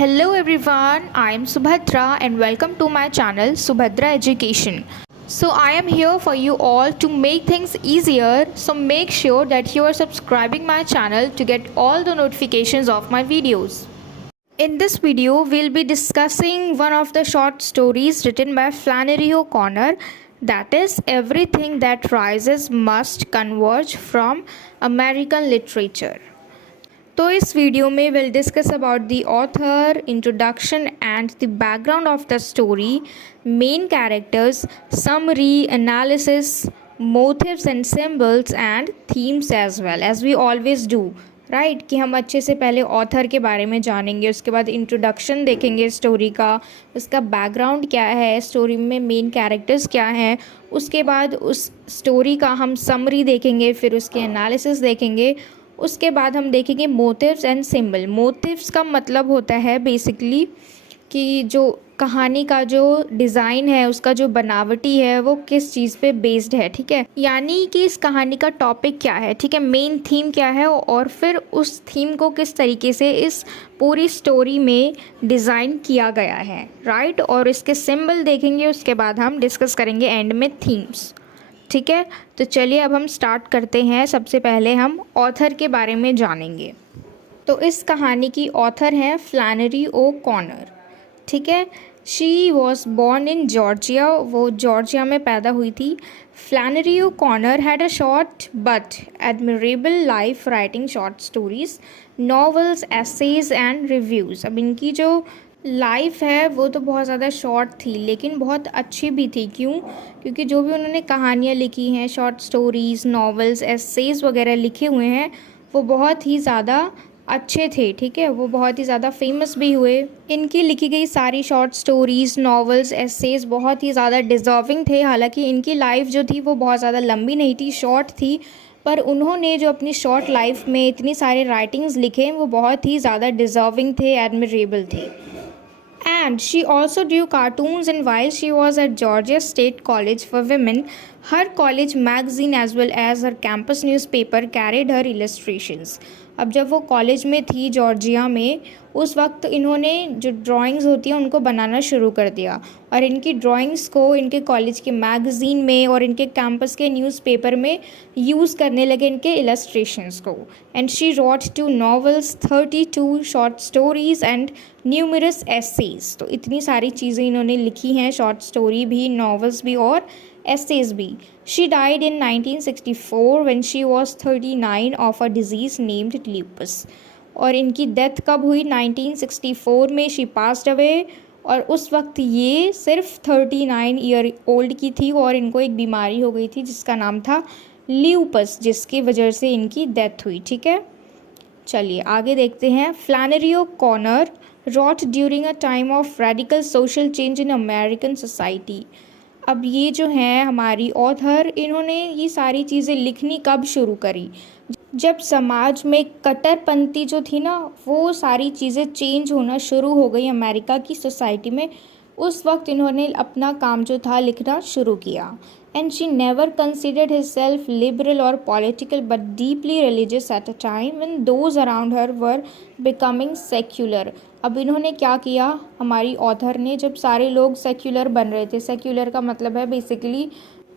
Hello everyone, I am Subhadra and welcome to my channel Subhadra Education. So I am here for you all to make things easier, so make sure that you are subscribing my channel to get all the notifications of my videos. In this video, we'll be discussing one of the short stories written by Flannery O'Connor, that is Everything That Rises Must Converge from American Literature. तो इस video में will discuss about the author, introduction and the background of the story, main characters, summary, analysis, motives and symbols and themes as well as we always do right, कि हम अच्छे से पहले author के बारे में जानेंगे, उसके बाद इंट्रोडक्शन देखेंगे स्टोरी का, उसका बैकग्राउंड क्या है, स्टोरी में मेन कैरेक्टर्स क्या हैं, उसके बाद उस स्टोरी का हम समरी देखेंगे, फिर उसके एनालिसिस देखेंगे, उसके बाद हम देखेंगे मोटिव्स एंड सिंबल। मोटिव्स का मतलब होता है बेसिकली कि जो कहानी का जो डिज़ाइन है, उसका जो बनावटी है, वो किस चीज़ पे बेस्ड है, ठीक है, यानी कि इस कहानी का टॉपिक क्या है, ठीक है, मेन थीम क्या है, और फिर उस थीम को किस तरीके से इस पूरी स्टोरी में डिज़ाइन किया गया है, राइट। और इसके सिंबल देखेंगे, उसके बाद हम डिस्कस करेंगे एंड में थीम्स, ठीक है। तो चलिए अब हम स्टार्ट करते हैं। सबसे पहले हम ऑथर के बारे में जानेंगे। तो इस कहानी की ऑथर हैं फ्लैनरी ओ कॉनर, ठीक है। She was born in Georgia, वो जॉर्जिया में पैदा हुई थी। Flannery O Connor had a short but admirable life writing short stories, novels, essays and reviews. अब इनकी जो लाइफ है वो तो बहुत ज़्यादा शॉर्ट थी, लेकिन बहुत अच्छी भी थी। क्यों? क्योंकि जो भी उन्होंने कहानियाँ लिखी हैं, शॉर्ट स्टोरीज़, नॉवेल्स, एसेज वगैरह लिखे हुए हैं, वो बहुत ही ज़्यादा अच्छे थे, ठीक है, वो बहुत ही ज़्यादा फेमस भी हुए। इनकी लिखी गई सारी शॉर्ट स्टोरीज़, नॉवेल्स, एसेज बहुत ही ज़्यादा डिज़र्विंग थे। हालांकि इनकी लाइफ जो थी वो बहुत ज़्यादा लंबी नहीं थी, शॉर्ट थी, पर उन्होंने जो अपनी शॉर्ट लाइफ में इतनी सारे राइटिंग्स लिखे वो बहुत ही ज़्यादा डिज़र्विंग थे, एडमिरेबल थे। And she also drew cartoons, and while she was at Georgia State College for Women, her college magazine as well as her campus newspaper carried her illustrations. अब जब वो कॉलेज में थी जॉर्जिया में, उस वक्त इन्होंने जो ड्राइंग्स होती हैं उनको बनाना शुरू कर दिया, और इनकी ड्राइंग्स को इनके कॉलेज के मैगज़ीन में और इनके कैंपस के न्यूज़पेपर में यूज़ करने लगे इनके इलस्ट्रेशंस को। And she wrote 2 novels, 32 short stories and numerous essays. तो इतनी सारी चीज़ें इन्होंने लिखी हैं, शॉर्ट स्टोरी भी, नॉवेल्स भी और एसेज भी। She died in 1964 when she was 39 of a disease named lupus. और इनकी डेथ कब हुई? 1964 में शी पास्ड अवे, और उस वक्त ये सिर्फ 39 ईयर ओल्ड की थी, और इनको एक बीमारी हो गई थी जिसका नाम था ल्यूपस, जिसकी वजह से इनकी डेथ हुई, ठीक है। चलिए आगे देखते हैं। Flannery O'Connor wrote during a time of radical social change in American society. अब ये जो है हमारी ऑथर, इन्होंने ये सारी चीज़ें लिखनी कब शुरू करी? जब समाज में कट्टरपंथी जो थी ना, वो सारी चीज़ें चेंज होना शुरू हो गई अमेरिका की सोसाइटी में, उस वक्त इन्होंने अपना काम जो था लिखना शुरू किया। And she never considered himself liberal or political but deeply religious at a time when those around her were becoming secular. अब इन्होंने क्या किया, हमारी ऑथर ने, जब सारे लोग सेक्युलर बन रहे थे, सेक्युलर का मतलब है बेसिकली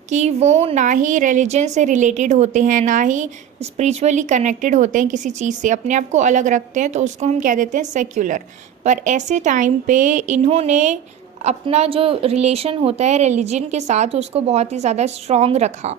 कि वो ना ही रिलीजन से रिलेटेड होते हैं, ना ही स्पिरिचुअली कनेक्टेड होते हैं किसी चीज़ से, अपने आप को अलग रखते हैं, तो उसको हम कह देते हैं सेक्युलर। पर ऐसे टाइम पे इन्होंने अपना जो रिलेशन होता है रिलीजन के साथ, उसको बहुत ही ज़्यादा स्ट्रॉन्ग रखा।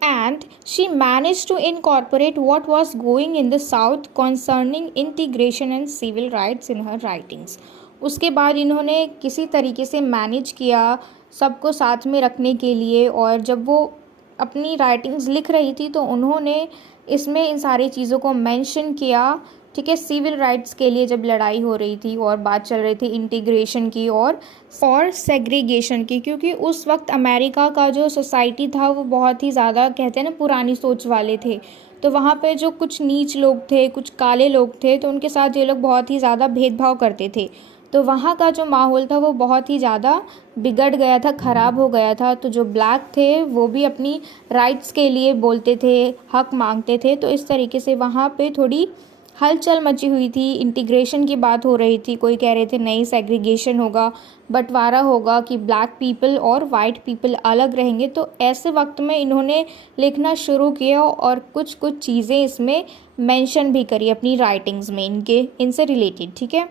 And she managed to incorporate what was going in the South concerning integration and civil rights in her writings. उसके बाद इन्होंने किसी तरीके से मैनेज किया सबको साथ में रखने के लिए, और जब वो अपनी राइटिंग्स लिख रही थी तो उन्होंने इसमें इन सारी चीज़ों को मेंशन किया, ठीक है, सिविल राइट्स के लिए जब लड़ाई हो रही थी और बात चल रही थी इंटीग्रेशन की और सेग्रीगेशन की, क्योंकि उस वक्त अमेरिका का जो सोसाइटी था वो बहुत ही ज़्यादा, कहते हैं ना, पुरानी सोच वाले थे। तो वहाँ पे जो कुछ नीच लोग थे, कुछ काले लोग थे, तो उनके साथ ये लोग बहुत ही ज़्यादा भेदभाव करते थे। तो वहाँ का जो माहौल था वो बहुत ही ज़्यादा बिगड़ गया था, ख़राब हो गया था। तो जो ब्लैक थे वो भी अपनी राइट्स के लिए बोलते थे, हक मांगते थे। तो इस तरीके से वहाँ पे थोड़ी हलचल मची हुई थी, इंटीग्रेशन की बात हो रही थी, कोई कह रहे थे नहीं सेग्रीगेशन होगा, बंटवारा होगा कि ब्लैक पीपल और वाइट पीपल अलग रहेंगे। तो ऐसे वक्त में इन्होंने लिखना शुरू किया और कुछ कुछ चीज़ें इसमें मेंशन भी करी अपनी राइटिंग्स में इनसे रिलेटेड, ठीक है।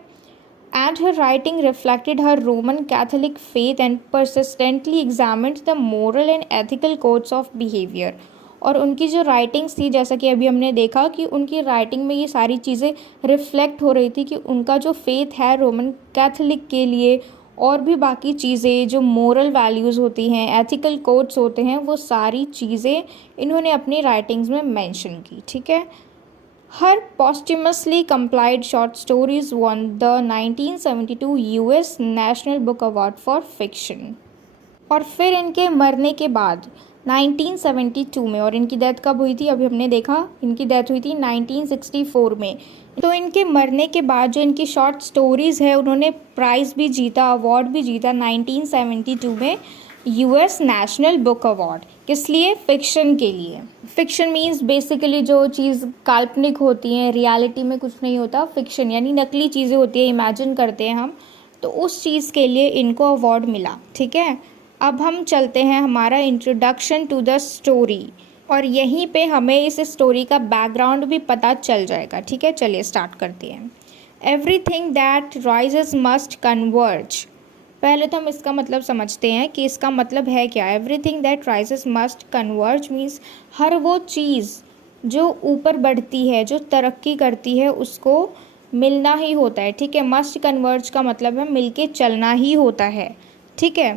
And her writing reflected her Roman Catholic faith and persistently examined the moral and ethical codes of behavior। और उनकी जो राइटिंग्स थी, जैसा कि अभी हमने देखा कि उनकी राइटिंग में ये सारी चीज़ें रिफ्लेक्ट हो रही थी कि उनका जो फेथ है रोमन कैथोलिक के लिए, और भी बाकी चीज़ें जो मोरल वैल्यूज़ होती हैं, एथिकल कोड्स होते हैं, वो सारी चीज़ें इन्होंने अपनी राइटिंग्स में मेंशन की, ठीक है। Her posthumously compiled short stories won the 1972 US National Book Award for Fiction। और फिर इनके मरने के बाद 1972 में, और इनकी डेथ कब हुई थी, अभी हमने देखा इनकी डेथ हुई थी 1964 में। तो इनके मरने के बाद जो इनकी शॉर्ट स्टोरीज़ है, उन्होंने प्राइज़ भी जीता, अवार्ड भी जीता 1972 में, यूएस नेशनल बुक अवार्ड। किस लिए? फिक्शन के लिए। फिक्शन मीन्स बेसिकली जो चीज़ काल्पनिक होती हैं, रियलिटी में कुछ नहीं होता, फिक्शन यानी नकली चीज़ें होती है, इमेजिन करते हैं हम, तो उस चीज़ के लिए इनको अवार्ड मिला, ठीक है। अब हम चलते हैं हमारा इंट्रोडक्शन टू द स्टोरी, और यहीं पे हमें इस स्टोरी का बैकग्राउंड भी पता चल जाएगा, ठीक है। चलिए स्टार्ट करते हैं। Everything that rises must converge. पहले तो हम इसका मतलब समझते हैं कि इसका मतलब है क्या। Everything that rises must converge means हर वो चीज़ जो ऊपर बढ़ती है, जो तरक्की करती है, उसको मिलना ही होता है, ठीक है। मस्ट कन्वर्ज का मतलब है मिलके चलना ही होता है, ठीक है।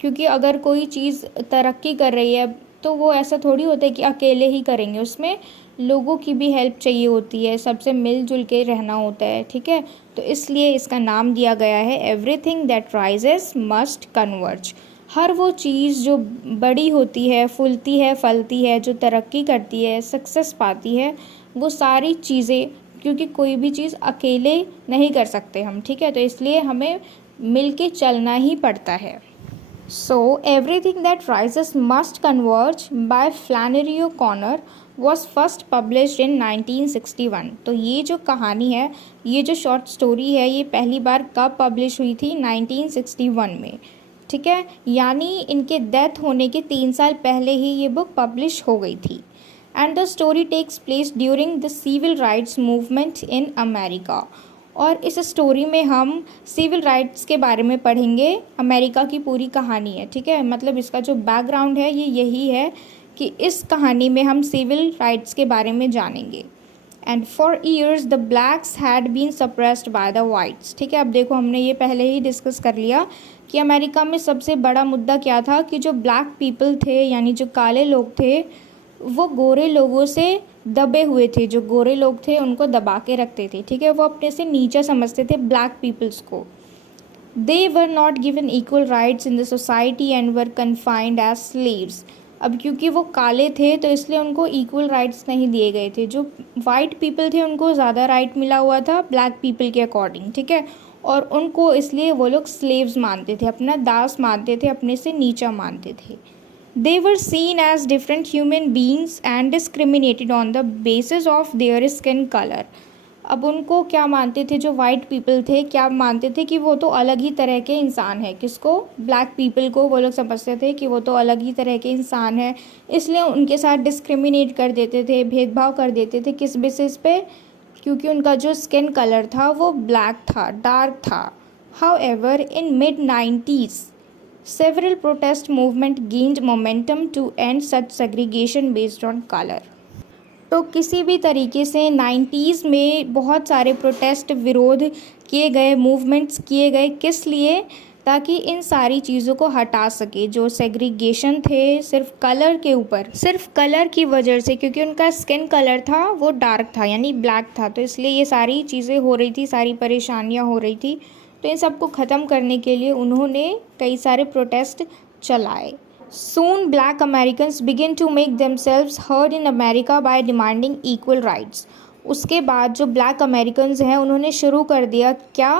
क्योंकि अगर कोई चीज़ तरक्की कर रही है तो वो ऐसा थोड़ी होता है कि अकेले ही करेंगे, उसमें लोगों की भी हेल्प चाहिए होती है, सबसे मिलजुल के रहना होता है, ठीक है। तो इसलिए इसका नाम दिया गया है everything that rises must converge. हर वो चीज़ जो बड़ी होती है, फूलती है, फलती है, जो तरक्की करती है, सक्सेस पाती है, वो सारी चीज़ें, क्योंकि कोई भी चीज़ अकेले नहीं कर सकते हम, ठीक है। तो इसलिए हमें मिल के चलना ही पड़ता है। So everything that rises must converge by Flannery O'Connor was first published in 1961। तो ये जो कहानी है, ये जो शॉर्ट स्टोरी है, ये पहली बार कब पब्लिश हुई थी? 1961 में, ठीक है। यानी इनके डेथ होने के 3 साल पहले ही ये बुक पब्लिश हो गई थी। And the story takes place during the civil rights movement in America. और इस स्टोरी में हम सिविल राइट्स के बारे में पढ़ेंगे, अमेरिका की पूरी कहानी है, ठीक है। मतलब इसका जो बैकग्राउंड है ये यही है कि इस कहानी में हम सिविल राइट्स के बारे में जानेंगे। And for years the blacks had been suppressed by the whites, ठीक है। अब देखो, हमने ये पहले ही डिस्कस कर लिया कि अमेरिका में सबसे बड़ा मुद्दा क्या था कि जो ब्लैक पीपल थे, यानी जो काले लोग थे, वो गोरे लोगों से दबे हुए थे। जो गोरे लोग थे उनको दबा के रखते थे, ठीक है। वो अपने से नीचा समझते थे ब्लैक पीपल्स को। They were not given equal rights in the society and were confined as slaves. अब क्योंकि वो काले थे तो इसलिए उनको इक्वल राइट्स नहीं दिए गए थे। जो वाइट पीपल थे उनको ज़्यादा राइट मिला हुआ था ब्लैक पीपल के अकॉर्डिंग, ठीक है। और उनको इसलिए वो लोग स्लेव्स मानते थे, अपना दास मानते थे, अपने से नीचा मानते थे। They were seen as different human beings and discriminated on the basis of their skin color। अब उनको क्या मानते थे, जो वाइट पीपल थे, क्या मानते थे कि वो तो अलग ही तरह के इंसान है। किसको? ब्लैक पीपल को वो लोग समझते थे कि वो तो अलग ही तरह के इंसान है, इसलिए उनके साथ डिस्क्रिमिनेट कर देते थे, भेदभाव कर देते थे। किस बेसिस पे? क्योंकि उनका जो स्किन कलर था वो ब्लैक था, डार्क था। However, in mid-90s several protest movement gained momentum to end such segregation based on color। तो किसी भी तरीके से 90s में बहुत सारे प्रोटेस्ट, विरोध किए गए, मूवमेंट्स किए गए, किस लिए? ताकि इन सारी चीज़ों को हटा सके। जो सेग्रीगेशन थे सिर्फ कलर के ऊपर, सिर्फ कलर की वजह से, क्योंकि उनका स्किन कलर था वो डार्क था यानी ब्लैक था, तो इसलिए ये सारी चीज़ें हो रही थी, सारी परेशानियाँ हो रही थी। तो इन सबको ख़त्म करने के लिए उन्होंने कई सारे प्रोटेस्ट चलाए। Soon black Americans begin to make themselves heard in America by demanding equal rights। उसके बाद जो ब्लैक अमेरिकन्स हैं उन्होंने शुरू कर दिया क्या,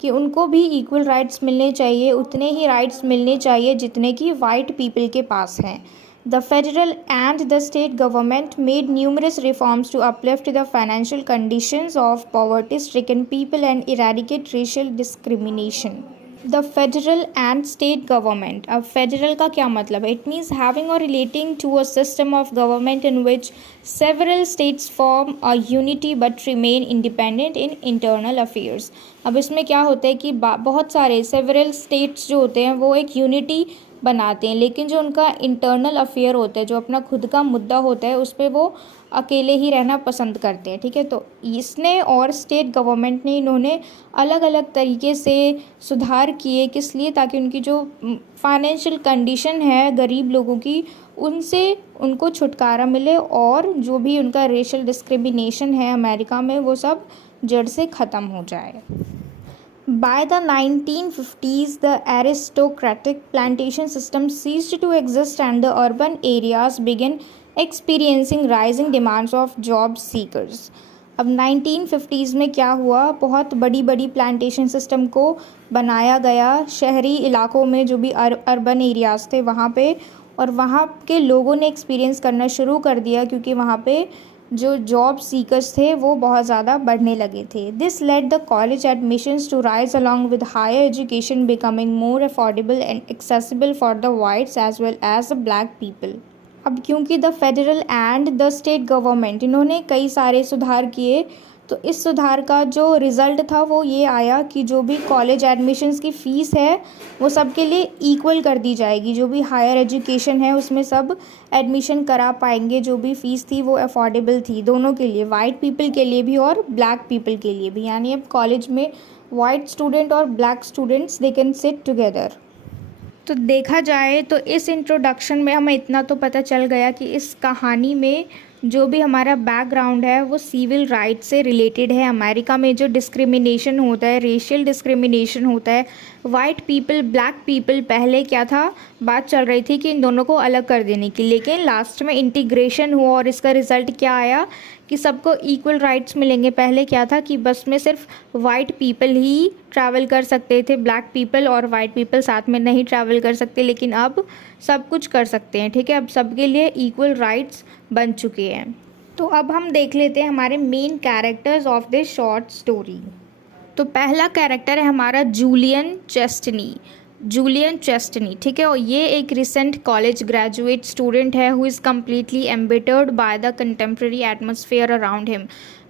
कि उनको भी इक्वल राइट्स मिलने चाहिए, उतने ही राइट्स मिलने चाहिए जितने कि वाइट पीपल के पास हैं। The federal and the state government made numerous reforms to uplift the financial conditions of poverty-stricken people and eradicate racial discrimination. The federal and state government. अब federal का क्या मतलब है? It means having or relating to a system of government in which several states form a unity but remain independent in internal affairs. अब इसमें क्या होता है कि बहुत सारे several states जो होते हैं वो एक unity बनाते हैं, लेकिन जो उनका इंटरनल अफेयर होता है, जो अपना खुद का मुद्दा होता है, उस पर वो अकेले ही रहना पसंद करते हैं। ठीक है, तो इसने और स्टेट गवर्नमेंट ने इन्होंने अलग अलग तरीके से सुधार किए, किस लिए? ताकि उनकी जो फाइनेंशियल कंडीशन है गरीब लोगों की, उनसे उनको छुटकारा मिले और जो भी उनका रेशियल डिस्क्रिमिनेशन है अमेरिका में वो सब जड़ से ख़त्म हो जाए। By the 1950s, the aristocratic plantation system ceased to exist and the urban areas began experiencing rising demands of job seekers. अब 1950s में क्या हुआ? बहुत बड़ी बड़ी प्लांटेशन सिस्टम को बनाया गया शहरी इलाकों में, जो भी अर्बन एरियाज़ थे वहाँ पे, और वहाँ के लोगों ने एक्सपीरियंस करना शुरू कर दिया क्योंकि वहाँ पे जो जॉब सीकर्स थे वो बहुत ज़्यादा बढ़ने लगे थे। This led the college admissions to rise along with higher education becoming more affordable and accessible for the whites as well as the black people. अब क्योंकि the federal and the state government इन्होंने कई सारे सुधार किए, तो इस सुधार का जो रिज़ल्ट था वो ये आया कि जो भी कॉलेज एडमिशन्स की फ़ीस है वो सबके लिए इक्वल कर दी जाएगी। जो भी हायर एजुकेशन है उसमें सब एडमिशन करा पाएंगे। जो भी फ़ीस थी वो अफोर्डेबल थी दोनों के लिए, वाइट पीपल के लिए भी और ब्लैक पीपल के लिए भी। यानी अब कॉलेज में वाइट स्टूडेंट और black students they can sit together. तो देखा जाए तो इस इंट्रोडक्शन में हमें इतना तो पता चल गया कि इस कहानी में जो भी हमारा बैकग्राउंड है वो सिविल राइट से रिलेटेड है। अमेरिका में जो डिस्क्रिमिनेशन होता है, रेशियल डिस्क्रिमिनेशन होता है, वाइट पीपल ब्लैक पीपल, पहले क्या था, बात चल रही थी कि इन दोनों को अलग कर देने की, लेकिन लास्ट में इंटीग्रेशन हुआ और इसका रिज़ल्ट क्या आया कि सबको इक्वल राइट्स मिलेंगे। पहले क्या था कि बस में सिर्फ वाइट पीपल ही ट्रैवल कर सकते थे, ब्लैक पीपल और वाइट पीपल साथ में नहीं ट्रैवल कर सकते, लेकिन अब सब कुछ कर सकते हैं। ठीक है, अब सबके लिए इक्वल राइट्स बन चुके हैं। तो अब हम देख लेते हैं हमारे main characters of this short story. तो पहला कैरेक्टर है हमारा जूलियन चेस्टनी। जूलियन चेस्टनी, ठीक है, और ये एक रिसेंट कॉलेज ग्रेजुएट स्टूडेंट है who is completely embittered by the contemporary atmosphere around him,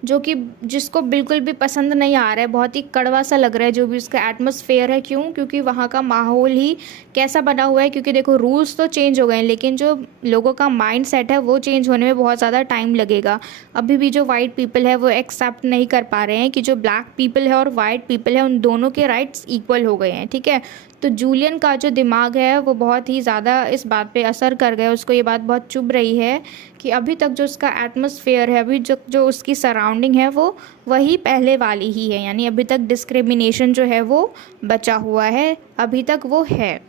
जो कि जिसको बिल्कुल भी पसंद नहीं आ रहा है, बहुत ही कड़वा सा लग रहा है जो भी उसका एटमॉस्फेयर है। क्यों? क्योंकि वहाँ का माहौल ही कैसा बना हुआ है। क्योंकि देखो रूल्स तो चेंज हो गए हैं, लेकिन जो लोगों का माइंड सेट है वो चेंज होने में बहुत ज़्यादा टाइम लगेगा। अभी भी जो वाइट पीपल है वो एक्सेप्ट नहीं कर पा रहे हैं कि जो ब्लैक पीपल है और वाइट पीपल है उन दोनों के राइट्स इक्वल हो गए हैं। ठीक है, तो जूलियन का जो दिमाग है वो बहुत ही ज़्यादा इस बात पे असर कर गया, उसको ये बात बहुत चुभ रही है कि अभी तक जो उसका एटमॉस्फेयर है, अभी जो उसकी सराउंडिंग है वो वही पहले वाली ही है। यानी अभी तक डिस्क्रिमिनेशन जो है वो बचा हुआ है, अभी तक वो है।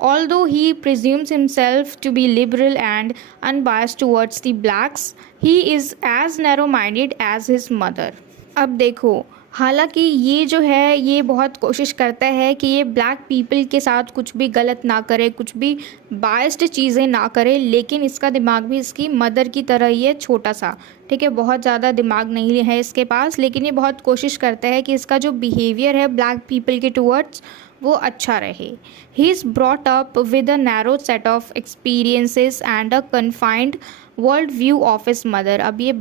Although he presumes himself to be liberal and unbiased towards the blacks, he is as narrow-minded as his mother. अब देखो, हालांकि ये जो है ये बहुत कोशिश करता है कि ये ब्लैक पीपल के साथ कुछ भी गलत ना करे, कुछ भी बायस्ड चीज़ें ना करे, लेकिन इसका दिमाग भी इसकी मदर की तरह ही है, छोटा सा। ठीक है, बहुत ज़्यादा दिमाग नहीं है इसके पास, लेकिन ये बहुत कोशिश करता है कि इसका जो बिहेवियर है ब्लैक पीपल के टूवर्ड्स वो अच्छा रहे। He is brought up with a narrow set of experiences and a confined world view of his mother. अब ये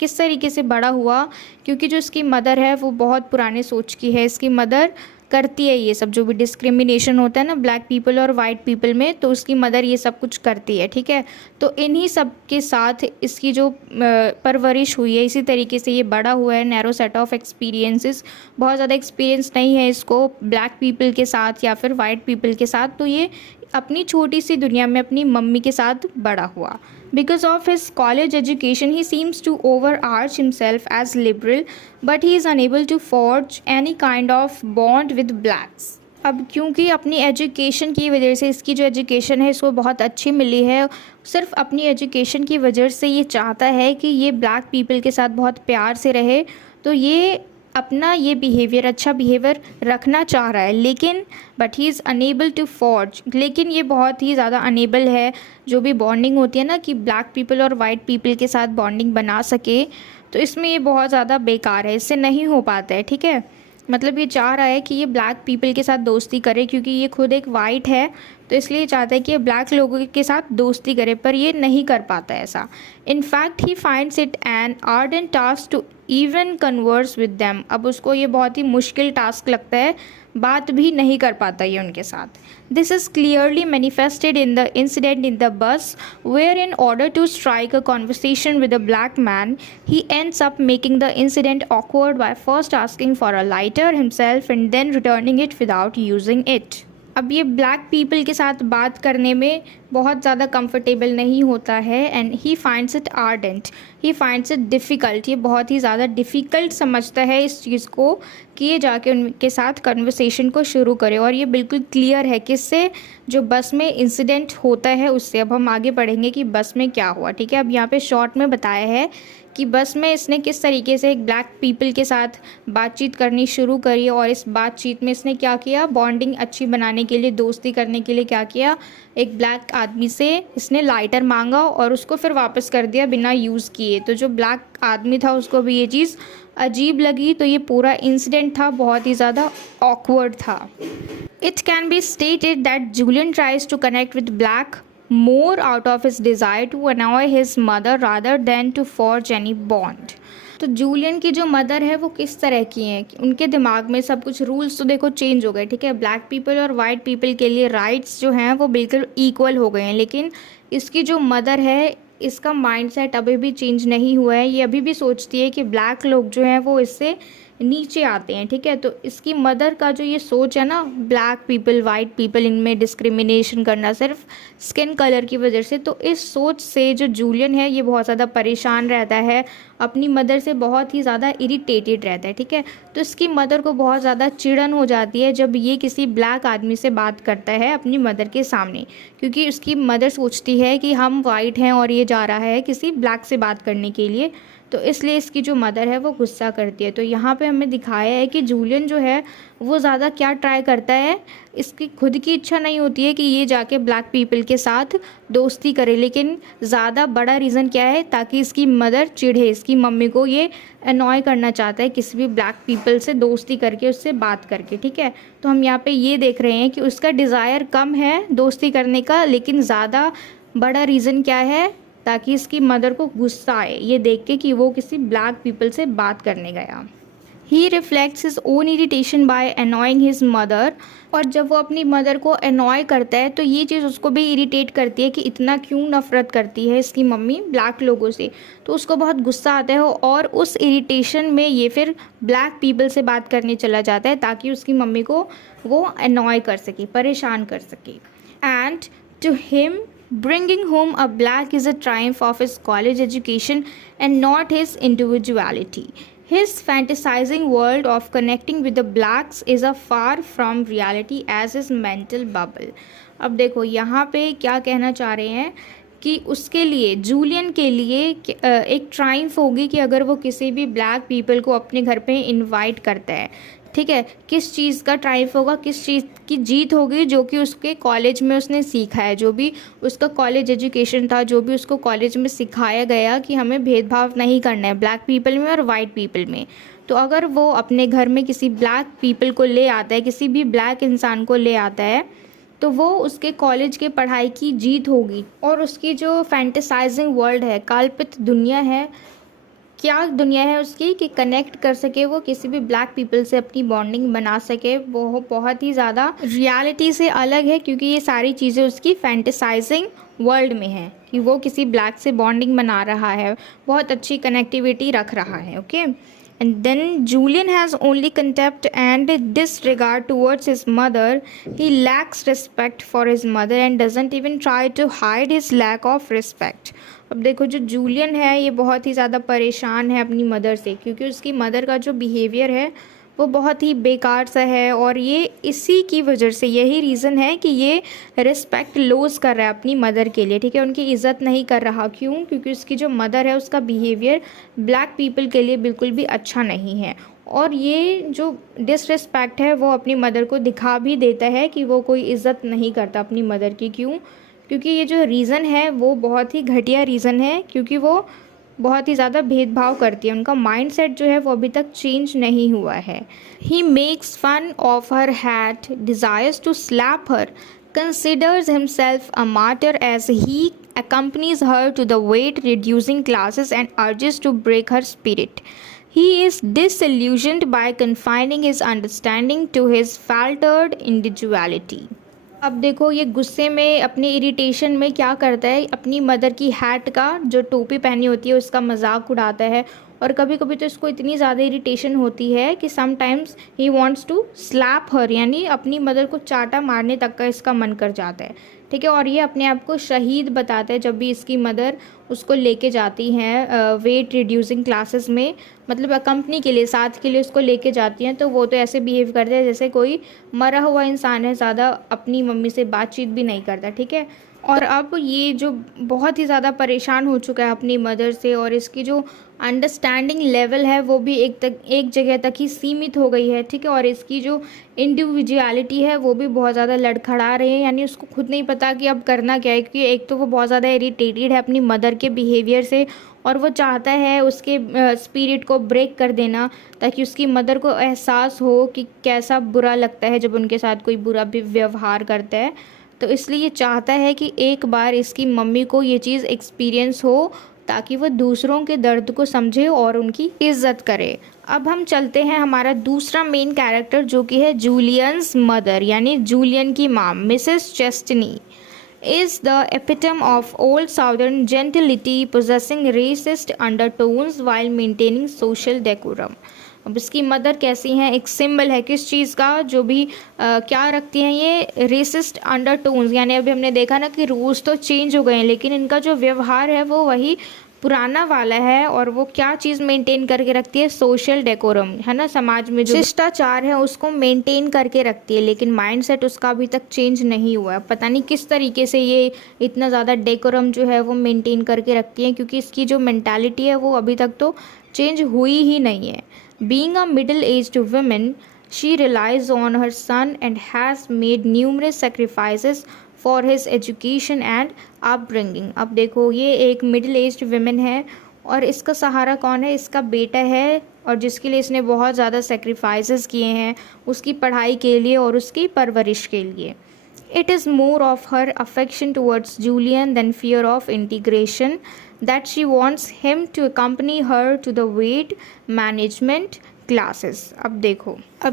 किस तरीके से बड़ा हुआ? क्योंकि जो इसकी मदर है वो बहुत पुराने सोच की है। इसकी मदर करती है ये सब, जो भी डिस्क्रिमिनेशन होता है ना ब्लैक पीपल और वाइट पीपल में, तो उसकी मदर ये सब कुछ करती है। ठीक है, तो इन्हीं सब के साथ इसकी जो परवरिश हुई है, इसी तरीके से ये बड़ा हुआ है। नैरो सेट ऑफ एक्सपीरियंसेस, बहुत ज़्यादा एक्सपीरियंस नहीं है इसको ब्लैक पीपल के साथ या फिर वाइट पीपल के साथ, तो ये अपनी छोटी सी दुनिया में अपनी मम्मी के साथ बड़ा हुआ। Because of his college education, he seems to overarch himself as liberal, but he is unable to forge any kind of bond with blacks. अब क्योंकि अपनी एजुकेशन की वजह से, इसकी जो एजुकेशन है इसको बहुत अच्छी मिली है, सिर्फ अपनी एजुकेशन की वजह से ये चाहता है कि ये ब्लैक पीपल के साथ बहुत प्यार से रहे, तो ये अपना ये बिहेवियर, अच्छा बिहेवियर रखना चाह रहा है, लेकिन but he is unable to forge, लेकिन ये बहुत ही ज़्यादा अनेबल है, जो भी बॉन्डिंग होती है ना कि ब्लैक पीपल और वाइट पीपल के साथ बॉन्डिंग बना सके, तो इसमें ये बहुत ज़्यादा बेकार है, इससे नहीं हो पाता है। ठीक है, मतलब ये चाह रहा है कि ये ब्लैक पीपल के साथ दोस्ती करे, क्योंकि ये खुद एक वाइट है, तो इसलिए चाहता है कि ये ब्लैक लोगों के साथ दोस्ती करे, पर ये नहीं कर पाता है ऐसा। In fact he finds it an ardent task to even converse with them. अब उसको ये बहुत ही मुश्किल टास्क लगता है, बात भी नहीं कर पाता ये उनके साथ। This is clearly manifested in the incident in the bus, where in order to strike a conversation with a black man, he ends up making the incident awkward by first asking for a lighter himself and then returning it without using it. अब ये black people के साथ बात करने में बहुत ज़्यादा comfortable नहीं होता है, and he finds it ardent, he finds it difficult, ये बहुत ही ज़्यादा डिफ़िकल्ट समझता है इस चीज़ को कि ये जाके उनके साथ कन्वर्सेशन को शुरू करे। और ये बिल्कुल क्लियर है किससे, जो बस में इंसिडेंट होता है उससे। अब हम आगे पढ़ेंगे कि बस में क्या हुआ। ठीक है, अब यहाँ पे शॉर्ट में बताया है कि बस में इसने किस तरीके से एक ब्लैक पीपल के साथ बातचीत करनी शुरू करी, और इस बातचीत में इसने क्या किया, बॉन्डिंग अच्छी बनाने के लिए, दोस्ती करने के लिए क्या किया, एक ब्लैक आदमी से इसने लाइटर मांगा और उसको फिर वापस कर दिया बिना यूज़ किए। तो जो ब्लैक आदमी था उसको भी ये चीज़ अजीब लगी, तो ये पूरा इंसिडेंट था बहुत ही ज़्यादा ऑकवर्ड था। It can be stated that Julian tries to connect with black more out of his desire to annoy his mother rather than to forge any bond। तो जूलियन की जो मदर है वो किस तरह की हैं कि उनके दिमाग में सब कुछ रूल्स तो देखो चेंज हो गए। ठीक है, ब्लैक पीपल और वाइट पीपल के लिए राइट्स जो हैं वो बिल्कुल इक्वल हो गए हैं, लेकिन इसकी जो मदर है इसका माइंडसेट अभी भी चेंज नहीं हुआ है। ये अभी भी सोचती है कि ब्लैक लोग जो हैं वो इससे नीचे आते हैं। ठीक है, तो इसकी मदर का जो ये सोच है ना, ब्लैक पीपल वाइट पीपल इनमें डिस्क्रिमिनेशन करना सिर्फ स्किन कलर की वजह से, तो इस सोच से जो जूलियन है ये बहुत ज़्यादा परेशान रहता है, अपनी मदर से बहुत ही ज़्यादा इरिटेटेड रहता है। ठीक है, तो इसकी मदर को बहुत ज़्यादा चिड़न हो जाती है जब ये किसी ब्लैक आदमी से बात करता है अपनी मदर के सामने, क्योंकि उसकी मदर सोचती है कि हम वाइट हैं और ये जा रहा है किसी ब्लैक से बात करने के लिए, तो इसलिए इसकी जो मदर है वो गुस्सा करती है। तो यहाँ पे हमें दिखाया है कि जूलियन जो है वो ज़्यादा क्या ट्राई करता है, इसकी खुद की इच्छा नहीं होती है कि ये जाके ब्लैक पीपल के साथ दोस्ती करे, लेकिन ज़्यादा बड़ा रीज़न क्या है, ताकि इसकी मदर चिढ़े, इसकी मम्मी को ये अनॉय करना चाहता है किसी भी ब्लैक पीपल से दोस्ती करके, उससे बात करके। ठीक है, तो हम यहाँ पे ये देख रहे हैं कि उसका डिज़ायर कम है दोस्ती करने का, लेकिन ज़्यादा बड़ा रीज़न क्या है, ताकि इसकी मदर को गुस्सा आए ये देख के कि वो किसी ब्लैक पीपल से बात करने गया। He reflects his own irritation by annoying his mother, और जब वो अपनी मदर को अनॉय करता है तो ये चीज़ उसको भी इरिटेट करती है कि इतना क्यों नफ़रत करती है इसकी मम्मी ब्लैक लोगों से, तो उसको बहुत गुस्सा आता है, और उस इरिटेशन में ये फिर ब्लैक पीपल से बात करने चला जाता है ताकि उसकी मम्मी को वो अनॉय कर सके, परेशान कर सके। And to him bringing home a black is a triumph of his college education and not his individuality. His fantasizing world of connecting with the blacks is a far from reality as his mental bubble। अब देखो यहाँ पे क्या कहना चाह रहे हैं कि उसके लिए, जूलियन के लिए एक ट्रायम्फ होगी कि अगर वो किसी भी ब्लैक पीपल को अपने घर पे इनवाइट करता है। ठीक है, किस चीज़ का ट्रायम्फ होगा, किस चीज़ की जीत होगी, जो कि उसके कॉलेज में उसने सीखा है, जो भी उसका कॉलेज एजुकेशन था, जो भी उसको कॉलेज में सिखाया गया कि हमें भेदभाव नहीं करना है ब्लैक पीपल में और वाइट पीपल में। तो अगर वो अपने घर में किसी ब्लैक पीपल को ले आता है, किसी भी ब्लैक इंसान को ले आता है, तो वो उसके कॉलेज के पढ़ाई की जीत होगी। और उसकी जो फैंटेसाइजिंग वर्ल्ड है, काल्पनिक दुनिया है, क्या दुनिया है उसकी कि कनेक्ट कर सके वो किसी भी ब्लैक पीपल से, अपनी बॉन्डिंग बना सके, वो बहुत ही ज़्यादा रियलिटी से अलग है, क्योंकि ये सारी चीज़ें उसकी फैंटेसाइजिंग वर्ल्ड में है कि वो किसी ब्लैक से बॉन्डिंग बना रहा है, बहुत अच्छी कनेक्टिविटी रख रहा है। Okay, and then Julian has only contempt and disregard towards his mother. He lacks respect for his mother and doesn't even try to hide his lack of respect। अब देखो जो जूलियन है ये बहुत ही ज़्यादा परेशान है अपनी मदर से, क्योंकि उसकी मदर का जो बिहेवियर है वो बहुत ही बेकार सा है, और ये इसी की वजह से, यही रीज़न है कि ये रिस्पेक्ट लॉस कर रहा है अपनी मदर के लिए। ठीक है, उनकी इज़्ज़त नहीं कर रहा। क्यों? क्योंकि उसकी जो मदर है उसका बिहेवियर ब्लैक पीपल के लिए बिल्कुल भी अच्छा नहीं है, और ये जो डिसरिस्पेक्ट है वो अपनी मदर को दिखा भी देता है कि वो कोई इज़्ज़त नहीं करता अपनी मदर की। क्यों? क्योंकि ये जो रीज़न है वो बहुत ही घटिया रीज़न है, क्योंकि वो बहुत ही ज़्यादा भेदभाव करती है। उनका माइंडसेट जो है वो अभी तक चेंज नहीं हुआ है। He makes fun of her hat, desires to slap her, considers himself a martyr as he accompanies her to the weight reducing classes and urges to break her spirit. He is disillusioned by confining his understanding to his faltered individuality. अब देखो ये गुस्से में अपने irritation में क्या करता है, अपनी मदर की हैट का जो टोपी पहनी होती है उसका मजाक उड़ाता है। और कभी कभी तो इसको इतनी ज़्यादा इरिटेशन होती है कि sometimes he wants to slap her, यानी अपनी मदर को चाटा मारने तक का इसका मन कर जाता है। ठीक है, और ये अपने आप को शहीद बताता है जब भी इसकी मदर उसको लेके जाती हैं वेट रिड्यूसिंग क्लासेस में, मतलब कंपनी के लिए, साथ के लिए उसको लेके जाती हैं, तो वो तो ऐसे बिहेव करते हैं जैसे कोई मरा हुआ इंसान है, ज़्यादा अपनी मम्मी से बातचीत भी नहीं करता। ठीक है, और अब ये जो बहुत ही ज़्यादा परेशान हो चुका है अपनी मदर से, और इसकी जो अंडरस्टैंडिंग लेवल है वो भी एक जगह तक ही सीमित हो गई है। ठीक है, और इसकी जो इंडिविजुअलिटी है वो भी बहुत ज़्यादा लड़खड़ा रही है, यानी उसको खुद नहीं पता कि अब करना क्या है। क्योंकि एक तो वो बहुत ज़्यादा इरिटेटेड है अपनी मदर के बिहेवियर से, और वो चाहता है उसके स्पिरिट को ब्रेक कर देना, ताकि उसकी मदर को एहसास हो कि कैसा बुरा लगता है जब उनके साथ कोई बुरा भी व्यवहार करता है। तो इसलिए ये चाहता है कि एक बार इसकी मम्मी को ये चीज़ एक्सपीरियंस हो, ताकि वो दूसरों के दर्द को समझे और उनकी इज्जत करे। अब हम चलते हैं हमारा दूसरा मेन कैरेक्टर, जो कि है जूलियंस मदर, यानी जूलियन की माँ Mrs चेस्टनी is the epitome of old southern gentility, possessing racist undertones while maintaining social decorum. अब इसकी मदर कैसी हैं, एक सिंबल है किस चीज़ का, जो भी क्या रखती हैं ये रेसिस्ट अंडरटोन्स, यानी अभी हमने देखा ना कि रूल्स तो चेंज हो गए हैं लेकिन इनका जो व्यवहार है वो वही पुराना वाला है। और वो क्या चीज़ मेंटेन करके रखती है, सोशल डेकोरम, है ना, समाज में जो शिष्टाचार है उसको मेंटेन करके रखती है, लेकिन माइंडसेट उसका अभी तक चेंज नहीं हुआ है। पता नहीं किस तरीके से ये इतना ज़्यादा डेकोरम जो है वो मेंटेन करके रखती है, क्योंकि इसकी जो मेंटालिटी है वो अभी तक तो चेंज हुई ही नहीं है। Being a middle-aged woman, she relies on her son and has made numerous sacrifices for his education and upbringing. अब देखो ये एक मिडिल एज्ड वुमेन है और इसका सहारा कौन है, इसका बेटा है, और जिसके लिए इसने बहुत ज़्यादा सेक्रीफाइसेस किए हैं उसकी पढ़ाई के लिए और उसकी परवरिश के लिए। It is more of her affection towards Julian than fear of integration that she wants him to accompany her to the weight management classes. अब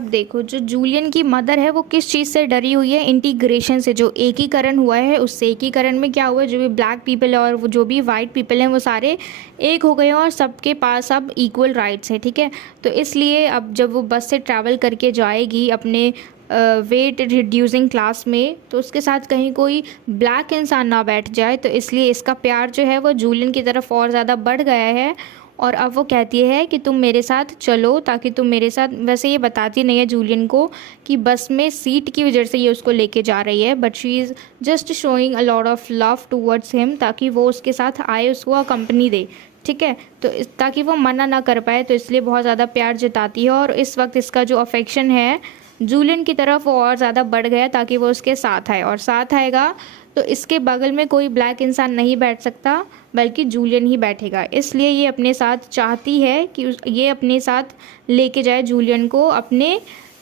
देखो जो जूलियन की मदर है वो किस चीज़ से डरी हुई है, इंटीग्रेशन से। जो एकीकरण हुआ है उससे, एकीकरण में क्या हुआ है, जो भी ब्लैक पीपल है और वो जो भी वाइट पीपल हैं वो सारे एक हो गए हैं और सबके पास अब इक्वल राइट्स हैं। ठीक है, तो इसलिए अब जब वो बस से ट्रैवल करके जाएगी अपने वेट रिड्यूसिंग क्लास में, तो उसके साथ कहीं कोई ब्लैक इंसान ना बैठ जाए, तो इसलिए इसका प्यार जो है वो जूलियन की तरफ और ज़्यादा बढ़ गया है। और अब वो कहती है कि तुम मेरे साथ चलो, ताकि तुम मेरे साथ, वैसे ये बताती नहीं है जूलियन को कि बस में सीट की वजह से ये उसको लेके जा रही है, but she is just showing a lot of love towards him, ताकि वो उसके साथ आए, उसको कंपनी दे। ठीक है, तो ताकि वो मना ना कर पाए, तो इसलिए बहुत ज़्यादा प्यार जताती है। और इस वक्त इसका जो अफेक्शन है जूलियन की तरफ वो और ज़्यादा बढ़ गया, ताकि वो उसके साथ आए, और साथ आएगा तो इसके बगल में कोई ब्लैक इंसान नहीं बैठ सकता बल्कि जूलियन ही बैठेगा। इसलिए ये अपने साथ चाहती है कि ये अपने साथ लेके जाए जूलियन को अपने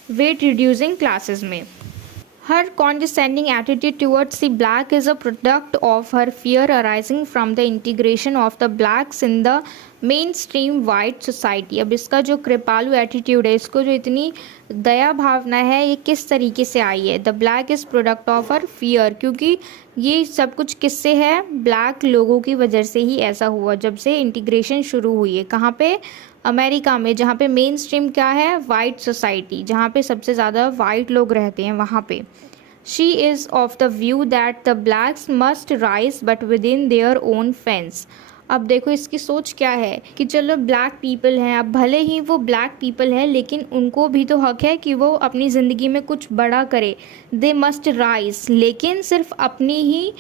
वेट रिड्यूसिंग क्लासेस में। Her condescending attitude towards the black is a product of her fear arising from the integration of the blacks in the mainstream white society. अब इसका जो कृपालु एटीट्यूड है, इसको जो इतनी दया भावना है, ये किस तरीके से आई है। The black is product of her fear, क्योंकि ये सब कुछ किससे है, ब्लैक लोगों की वजह से ही ऐसा हुआ, जब से इंटीग्रेशन शुरू हुई है। कहाँ पे, अमेरिका में, जहाँ पे मेन स्ट्रीम क्या है, वाइट सोसाइटी, जहाँ पे सबसे ज़्यादा वाइट लोग रहते हैं वहाँ पे। She is of the view that the blacks must rise but with in their own fence. अब देखो इसकी सोच क्या है कि चलो ब्लैक पीपल हैं, अब भले ही वो ब्लैक पीपल हैं लेकिन उनको भी तो हक है कि वो अपनी ज़िंदगी में कुछ बड़ा करे। दे मस्ट राइज, लेकिन सिर्फ अपनी ही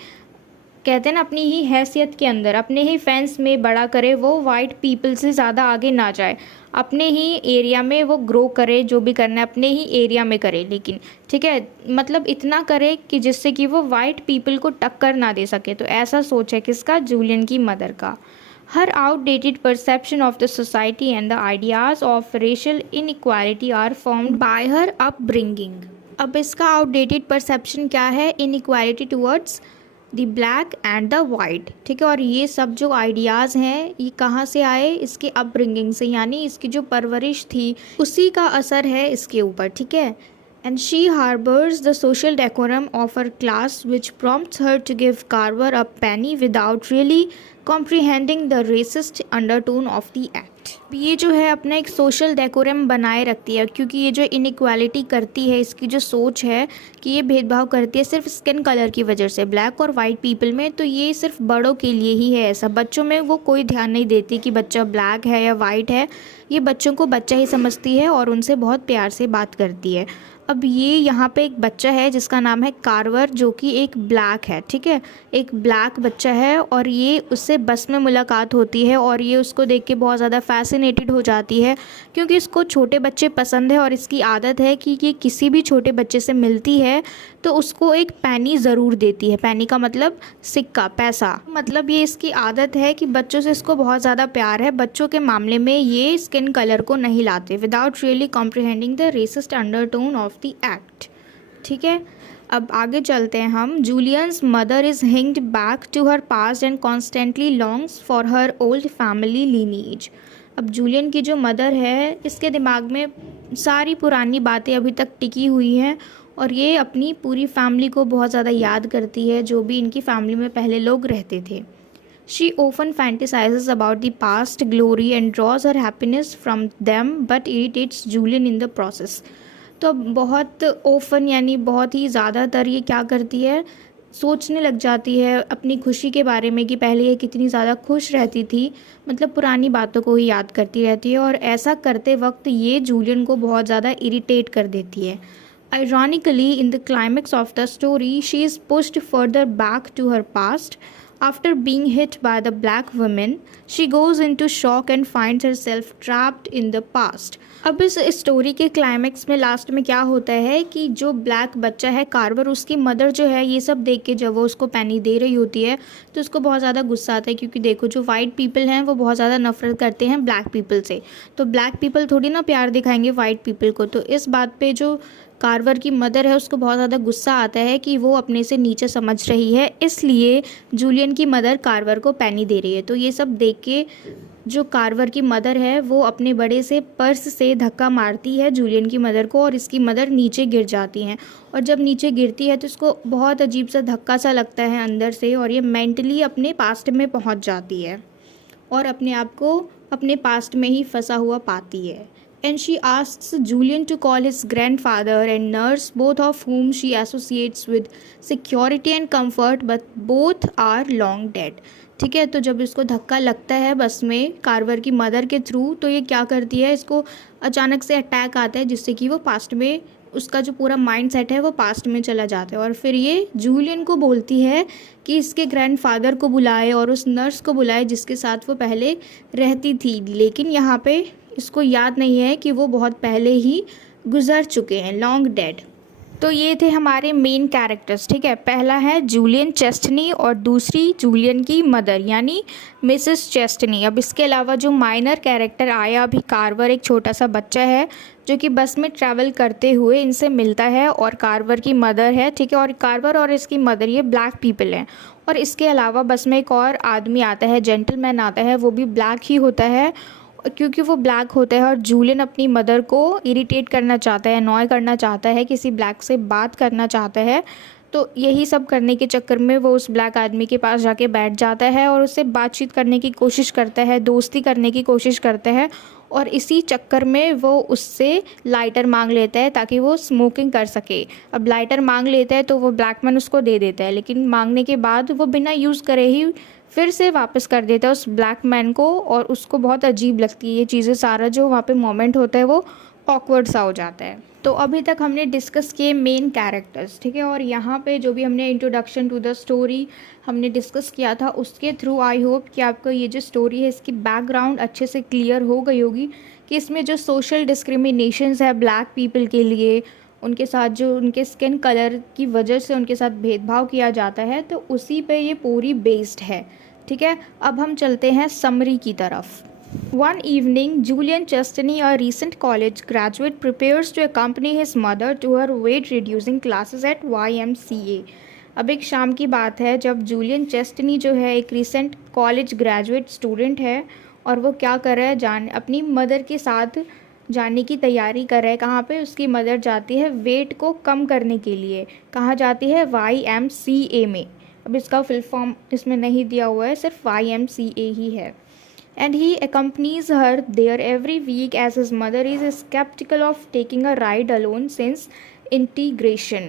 कहते हैं ना, अपनी ही हैसियत के अंदर, अपने ही फैंस में बड़ा करे, वो वाइट पीपल से ज़्यादा आगे ना जाए, अपने ही एरिया में वो ग्रो करे, जो भी करना है अपने ही एरिया में करे, लेकिन ठीक है, मतलब इतना करे कि जिससे कि वो वाइट पीपल को टक्कर ना दे सके। तो ऐसा सोच है किसका? जूलियन की मदर का। Her outdated perception of the society and the ideas of racial inequality are formed by her upbringing. अब इसका आउटडेटेड परसेप्शन क्या है? Inequality towards the black and the white, ठीक है। और ये सब जो आइडियाज़ हैं ये कहाँ से आए? इसके अपब्रिंगिंग से, यानी इसकी जो परवरिश थी उसी का असर है इसके ऊपर, ठीक है। And she harbors the social decorum of her class which prompts her to give Carver a penny without really comprehending the racist undertone of the act। ये जो है अपना एक सोशल डेकोरम बनाए रखती है, क्योंकि ये जो इनइक्वालिटी करती है, इसकी जो सोच है कि ये भेदभाव करती है सिर्फ स्किन कलर की वजह से, ब्लैक और वाइट पीपल में, तो ये सिर्फ बड़ों के लिए ही है ऐसा। बच्चों में वो कोई ध्यान नहीं देती कि बच्चा ब्लैक है या वाइट है, ये बच्चों को बच्चा ही समझती है और उनसे बहुत प्यार से बात करती है। अब ये यहाँ पे एक बच्चा है जिसका नाम है कार्वर, जो कि एक ब्लैक है, ठीक है, एक ब्लैक बच्चा है, और ये उससे बस में मुलाकात होती है और ये उसको देख के बहुत ज़्यादा फैसिनेटेड हो जाती है, क्योंकि इसको छोटे बच्चे पसंद है और इसकी आदत है कि ये किसी भी छोटे बच्चे से मिलती है तो उसको एक पैनी ज़रूर देती है। पैनी का मतलब सिक्का, पैसा, मतलब ये इसकी आदत है कि बच्चों से इसको बहुत ज़्यादा प्यार है। बच्चों के मामले में ये स्किन कलर को नहीं लाते, without really comprehending the racist undertone of the act, ठीक है। अब आगे चलते हैं हम। Julian's mother is hinged back to her past and constantly longs for her old family lineage. अब जूलियन की जो मदर है, इसके दिमाग में सारी पुरानी बातें अभी तक टिकी हुई हैं और ये अपनी पूरी फैमिली को बहुत ज़्यादा याद करती है, जो भी इनकी फैमिली में पहले लोग रहते थे। She often fantasizes about the past glory and draws her happiness from them but irritates Julian in the process। तो बहुत ओफन यानी बहुत ही ज़्यादातर ये क्या करती है, सोचने लग जाती है अपनी खुशी के बारे में कि पहले ये कितनी ज़्यादा खुश रहती थी, मतलब पुरानी बातों को ही याद करती रहती है, और ऐसा करते वक्त ये जूलियन को बहुत ज़्यादा इरिटेट कर देती है। Ironically, in the climax of the story, she is pushed further back to her past। After being hit by the black woman, she goes into shock and finds herself trapped in the past। अब इस story के climax में last में क्या होता है कि जो ब्लैक बच्चा है कार्वर, उसकी मदर जो है ये सब देख के जब वो उसको पैनी दे रही होती है तो उसको बहुत ज़्यादा गुस्सा आता है, क्योंकि देखो जो वाइट पीपल हैं वो बहुत ज़्यादा नफरत करते हैं ब्लैक पीपल से, तो ब्लैक पीपल थोड़ी ना प्यार दिखाएंगे वाइट पीपल को। तो इस बात पे जो कार्वर की मदर है उसको बहुत ज़्यादा गुस्सा आता है कि वो अपने से नीचे समझ रही है, इसलिए जूलियन की मदर कार्वर को पैनी दे रही है। तो ये सब देख के जो कार्वर की मदर है वो अपने बड़े से पर्स से धक्का मारती है जूलियन की मदर को, और इसकी मदर नीचे गिर जाती हैं। और जब नीचे गिरती है तो इसको बहुत अजीब सा धक्का सा लगता है अंदर से, और ये मेंटली अपने पास्ट में पहुंच जाती है और अपने आप को अपने पास्ट में ही फंसा हुआ पाती है। And she asks Julian to call his grandfather and nurse, both of whom she associates with security and comfort, but both are long dead। ठीक है, तो जब इसको धक्का लगता है बस में कार्वर की मदर के थ्रू, तो ये क्या करती है, इसको अचानक से अटैक आता है जिससे कि वो पास्ट में, उसका जो पूरा माइंड सेट है वो पास्ट में चला जाता है, और फिर ये जूलियन को बोलती है कि इसके ग्रैंडफादर को बुलाए और उस नर्स को बुलाए जिसके साथ वो पहले रहती थी। लेकिन यहाँ पे इसको याद नहीं है कि वो बहुत पहले ही गुजर चुके हैं, लॉन्ग डेड। तो ये थे हमारे मेन कैरेक्टर्स, ठीक है। पहला है जूलियन चेस्टनी और दूसरी जूलियन की मदर यानी मिसेस चेस्टनी। अब इसके अलावा जो माइनर कैरेक्टर आया अभी, कार्वर एक छोटा सा बच्चा है जो कि बस में ट्रैवल करते हुए इनसे मिलता है, और कार्वर की मदर है, ठीक है। और कार्वर और इसकी मदर ये ब्लैक पीपल हैं। और इसके अलावा बस में एक और आदमी आता है, जेंटलमैन आता है, वो भी ब्लैक ही होता है, क्योंकि वो ब्लैक होता है। और जूलियन अपनी मदर को इरिटेट करना चाहता है, अनॉय करना चाहता है, किसी ब्लैक से बात करना चाहता है। तो यही सब करने के चक्कर में वो उस ब्लैक आदमी के पास जाके बैठ जाता है और उससे बातचीत करने की कोशिश करता है, दोस्ती करने की कोशिश करता है, और इसी चक्कर में वो उससे लाइटर मांग लेता है ताकि वो स्मोकिंग कर सके। अब लाइटर मांग लेता है तो वो ब्लैक मैन उसको दे देता है, लेकिन मांगने के बाद वो बिना यूज़ करे ही फिर से वापस कर देता है उस ब्लैक मैन को, और उसको बहुत अजीब लगती है ये चीज़ें, सारा जो वहाँ पे मोमेंट होता है वो ऑकवर्ड सा हो जाता है। तो अभी तक हमने डिस्कस किए मेन कैरेक्टर्स, ठीक है, और यहाँ पे जो भी हमने इंट्रोडक्शन टू द स्टोरी हमने डिस्कस किया था उसके थ्रू आई होप कि आपको ये जो स्टोरी है इसकी बैकग्राउंड अच्छे से क्लियर हो गई होगी कि इसमें जो सोशल डिस्क्रिमिनेशंस है ब्लैक पीपल के लिए, उनके साथ जो उनके स्किन कलर की वजह से उनके साथ भेदभाव किया जाता है, तो उसी पे ये पूरी बेस्ड है, ठीक है। अब हम चलते हैं समरी की तरफ। One evening, Julian Chestney, a recent college graduate, prepares to accompany his mother to her weight-reducing classes at YMCA. अब एक शाम की बात है जब जूलियन चेस्टनी जो है एक रिसेंट कॉलेज ग्रेजुएट स्टूडेंट है और वो क्या कर रहा है, अपनी मदर के साथ जाने की तैयारी कर रहा है। कहाँ पे उसकी मदर जाती है वेट को कम करने के लिए, कहाँ जाती है, YMCA में। अब इसका फुल फॉर्म इसमें नहीं दिया हुआ है, सिर्फ YMCA ही है। And he accompanies her there every week as his mother is skeptical of taking a ride alone since integration.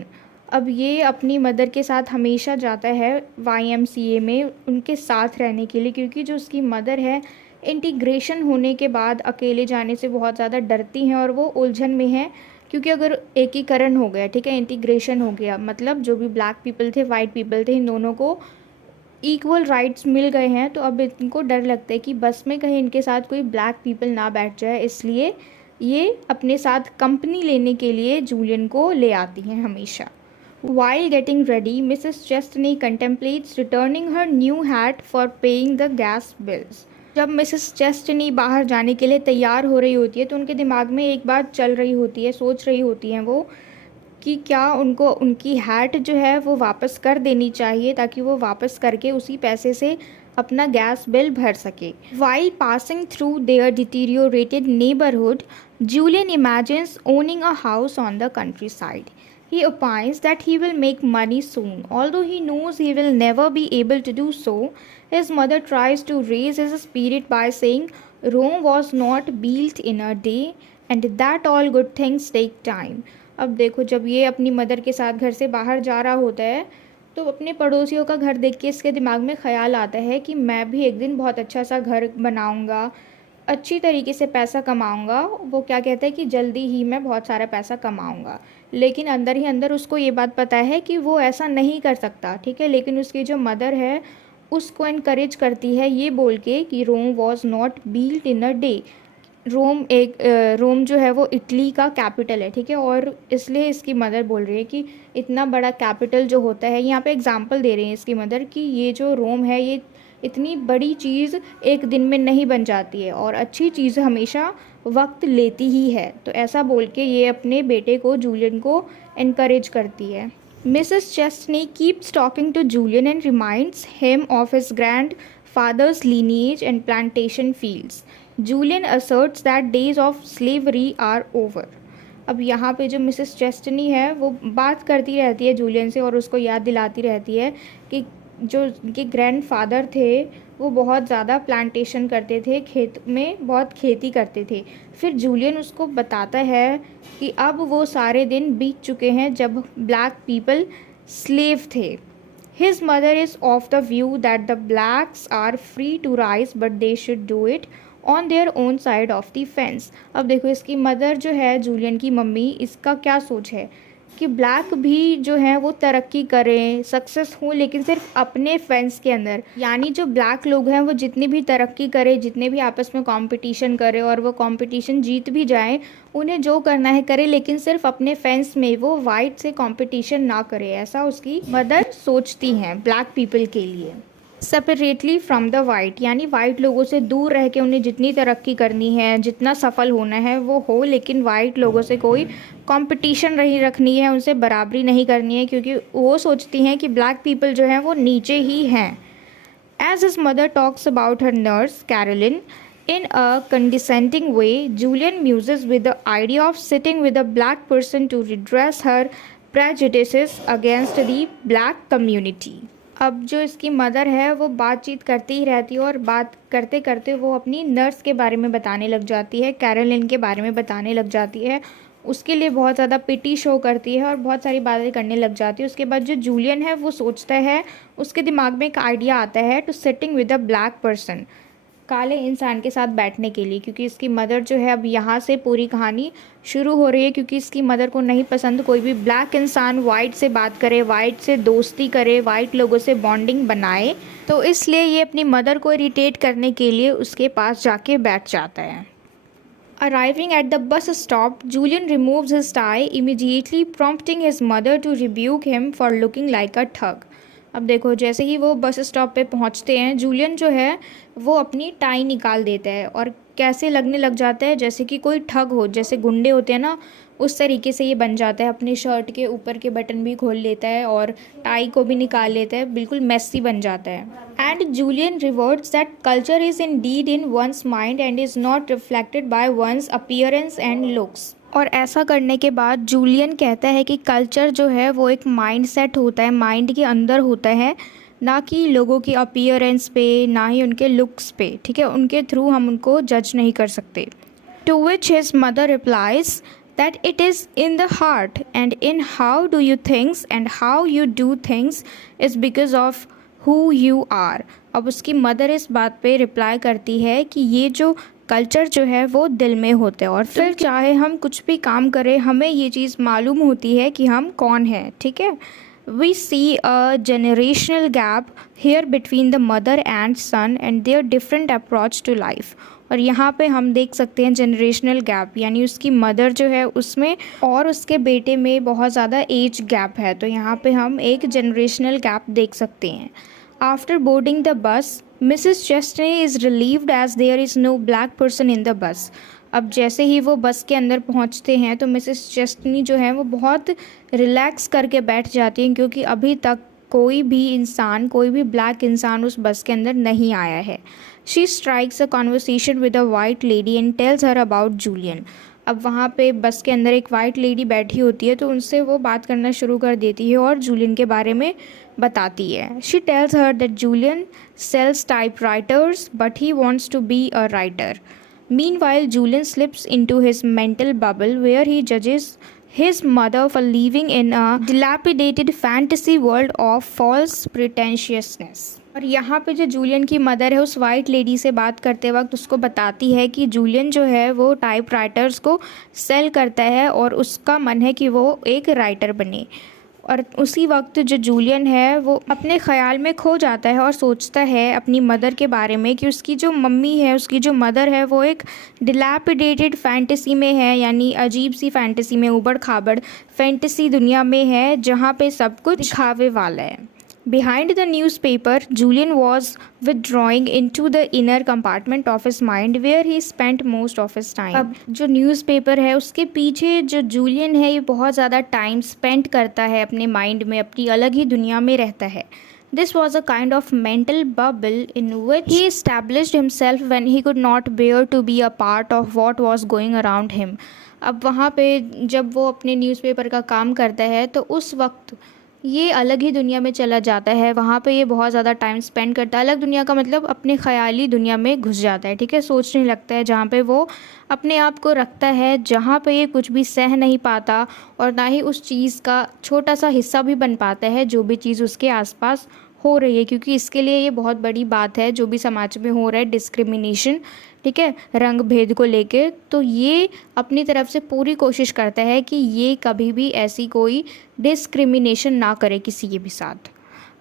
अब ये अपनी मदर के साथ हमेशा जाता है YMCA में उनके साथ रहने के लिए, क्योंकि जो उसकी मदर है इंटीग्रेशन होने के बाद अकेले जाने से बहुत ज़्यादा डरती हैं और वो उलझन में है, क्योंकि अगर एकीकरण हो गया, ठीक है, इंटीग्रेशन हो गया, मतलब जो भी ब्लैक पीपल थे वाइट पीपल थे इन दोनों को इक्वल राइट्स मिल गए हैं, तो अब इनको डर लगता है कि बस में कहीं इनके साथ कोई ब्लैक पीपल ना बैठ जाए, इसलिए ये अपने साथ कंपनी लेने के लिए जूलियन को ले आती हैं हमेशा। While getting ready, Mrs. Chestney contemplates returning her new hat for paying the gas bills. जब मिसेस चेस्टनी बाहर जाने के लिए तैयार हो रही होती है तो उनके दिमाग में एक बात चल रही होती है, सोच रही होती हैं वो कि क्या उनको उनकी हैट जो है वो वापस कर देनी चाहिए ताकि वो वापस करके उसी पैसे से अपना गैस बिल भर सके। While passing through their deteriorated neighborhood, Julian imagines owning a house on the countryside. He opines that he will make money soon. Although he knows he will never be able to do so, his mother tries to raise his spirit by saying Rome was not built in a day and that all good things take time. अब देखो, जब ये अपनी mother के साथ घर से बाहर जा रहा होता है तो अपने पड़ोसियों का घर देख के इसके दिमाग में ख्याल आता है कि मैं भी एक दिन बहुत अच्छा सा घर बनाऊंगा, अच्छी तरीके से पैसा कमाऊंगा। वो क्या कहता है कि जल्दी ही मैं बहुत सारा पैसा कमाऊंगा, लेकिन अंदर ही अंदर उसको ये बात पता है कि वो ऐसा नहीं कर सकता, ठीक है। लेकिन उसकी जो मदर है उसको इनकरेज करती है ये बोल के कि Rome was not built in a day. Rome जो है वो इटली का कैपिटल है, ठीक है, और इसलिए इसकी मदर बोल रही है कि इतना बड़ा कैपिटल जो होता है, यहाँ पे एग्जांपल दे रही है इसकी मदर कि ये जो रोम है ये इतनी बड़ी चीज़ एक दिन में नहीं बन जाती है और अच्छी चीज़ हमेशा वक्त लेती ही है। तो ऐसा बोल के ये अपने बेटे को, जूलियन को, इनकरेज करती है। Mrs Chestny keeps talking to Julian and reminds him of his grandfather's lineage and plantation fields. Julian asserts that days of slavery are over. अब यहाँ पे जो मिसेस चेस्टनी है वो बात करती रहती है जूलियन से और उसको याद दिलाती रहती है कि जो उनके ग्रैंड फादर थे वो बहुत ज़्यादा प्लांटेशन करते थे, खेत में बहुत खेती करते थे। फिर जूलियन उसको बताता है कि अब वो सारे दिन बीत चुके हैं जब ब्लैक पीपल स्लेव थे। His mother is of the view that the blacks are free to rise but they should do it on their own side of the fence. अब देखो इसकी मदर जो है जूलियन की मम्मी, इसका क्या सोच है कि ब्लैक भी जो है वो तरक्की करें, सक्सेस हो, लेकिन सिर्फ अपने फेंस के अंदर। यानी जो ब्लैक लोग हैं वो जितनी भी तरक्की करें, जितने भी आपस में कंपटीशन करें और वो कंपटीशन जीत भी जाएं, उन्हें जो करना है करें, लेकिन सिर्फ अपने फेंस में वो वाइट से कंपटीशन ना करें। ऐसा उसकी मदर सोचती हैं ब्लैक पीपल के लिए। सेपरेटली फ्रॉम द वाइट, यानी वाइट लोगों से दूर रह के उन्हें जितनी तरक्की करनी है, जितना सफल होना है वो हो, लेकिन वाइट लोगों से कोई कंपटीशन नहीं रखनी है, उनसे बराबरी नहीं करनी है, क्योंकि वो सोचती हैं कि ब्लैक पीपल जो हैं वो नीचे ही हैं। As his mother talks about her nurse Caroline in a condescending way, Julian muses with the idea of sitting with a black person to redress her prejudices against the black community. अब जो इसकी mother है वो बातचीत करती ही रहती है और बात करते करते वो अपनी नर्स के बारे में बताने लग जाती है, कैरोलिन के बारे में बताने लग जाती है, उसके लिए बहुत ज़्यादा पिटी शो करती है और बहुत सारी बातें करने लग जाती है। उसके बाद जो जूलियन है वो सोचता है, उसके दिमाग में एक आइडिया आता है to sitting with a black person, काले इंसान के साथ बैठने के लिए, क्योंकि इसकी मदर जो है, अब यहाँ से पूरी कहानी शुरू हो रही है, क्योंकि इसकी मदर को नहीं पसंद कोई भी ब्लैक इंसान वाइट से बात करे, वाइट से दोस्ती करे, वाइट लोगों से बॉन्डिंग बनाए। तो इसलिए ये अपनी मदर को इरिटेट करने के लिए उसके पास जाके बैठ जाता है। Arriving at the bus stop, Julian removes his tie, immediately prompting his mother to rebuke him for looking like a thug. अब देखो, जैसे ही वो बस स्टॉप पे पहुंचते हैं, जूलियन जो है वो अपनी टाई निकाल देता है और कैसे लगने लग जाता है जैसे कि कोई ठग हो, जैसे गुंडे होते हैं ना, उस तरीके से ये बन जाता है। अपनी शर्ट के ऊपर के बटन भी खोल लेता है और टाई को भी निकाल लेता है, बिल्कुल मेसी बन जाता है। And Julian reverts that culture is indeed in one's mind and is not reflected by one's appearance and looks. और ऐसा करने के बाद जूलियन कहता है कि कल्चर जो है वो एक माइंड सेट होता है, माइंड के अंदर होता है, ना कि लोगों की अपीयरेंस पे, ना ही उनके लुक्स पे, ठीक है, उनके थ्रू हम उनको जज नहीं कर सकते। To which his mother replies that it is in the heart and in how do you things and how you do things is because of who you are। अब उसकी मदर इस बात पे रिप्लाई करती है कि ये जो कल्चर जो है वो दिल में होते हैं, और फिर चाहे हम कुछ भी काम करें, हमें ये चीज़ मालूम होती है कि हम कौन हैं, ठीक है। We see a generational gap here between the mother and son and their different approach to life। और यहाँ पे हम देख सकते हैं जनरेशनल गैप, यानी उसकी मदर जो है उसमें और उसके बेटे में बहुत ज़्यादा एज गैप है। तो यहाँ पे हम एक जनरेशनल गैप देख सकते हैं। After boarding the bus, Mrs Chestny is relieved as there is no black person in the bus. अब जैसे ही वो बस के अंदर पहुंचते हैं तो मिसेस चेस्टनी जो है वो बहुत रिलैक्स करके बैठ जाती हैं, क्योंकि अभी तक कोई भी इंसान, कोई भी ब्लैक इंसान उस बस के अंदर नहीं आया है। She strikes a conversation with a white lady and tells her about Julian. अब वहाँ पे बस के अंदर एक वाइट लेडी बैठी होती है, तो उनसे वो बात करना शुरू कर देती है और जूलियन के बारे में बताती है। She tells her that Julian sells typewriters but he wants to be a writer. Meanwhile, Julian slips into his mental bubble where he judges his mother for living in a dilapidated fantasy world of false pretentiousness। और यहाँ पे जो Julian की mother है उस white lady से बात करते वक्त उसको बताती है कि जूलियन जो है वो टाइपराइटर्स को सेल करता है और उसका मन है कि वो एक राइटर बने। और उसी वक्त जो जूलियन है वो अपने ख़्याल में खो जाता है और सोचता है अपनी मदर के बारे में कि उसकी जो मम्मी है, उसकी जो मदर है, वो एक डिलैपिडेटेड फैंटेसी में है, यानी अजीब सी फैंटेसी में, उबड़ खाबड़ फैंटेसी दुनिया में है जहाँ पे सब कुछ दिखावे वाला है। Behind the newspaper, Julian was withdrawing into the inner compartment of his mind where he spent most of his time। अब जो न्यूज़पेपर है उसके पीछे जो जूलियन है ये बहुत ज़्यादा टाइम स्पेंड करता है अपने माइंड में, अपनी अलग ही दुनिया में रहता है। This was a kind of mental bubble in which he established himself when he could not bear to be a part of what was going around him। अब वहाँ पे जब वो अपने न्यूज़पेपर का काम करता है तो उस वक्त ये अलग ही दुनिया में चला जाता है, वहाँ पे ये बहुत ज़्यादा टाइम स्पेंड करता है। अलग दुनिया का मतलब अपने ख़याली दुनिया में घुस जाता है, ठीक है, सोचने लगता है, जहाँ पे वो अपने आप को रखता है, जहाँ पे ये कुछ भी सह नहीं पाता और ना ही उस चीज़ का छोटा सा हिस्सा भी बन पाता है जो भी चीज़ उसके आसपास हो रही है, क्योंकि इसके लिए ये बहुत बड़ी बात है जो भी समाज में हो रहा है, डिस्क्रिमिनेशन, ठीक है, रंग भेद को लेके। तो ये अपनी तरफ से पूरी कोशिश करता है कि ये कभी भी ऐसी कोई डिस्क्रिमिनेशन ना करे किसी के भी साथ।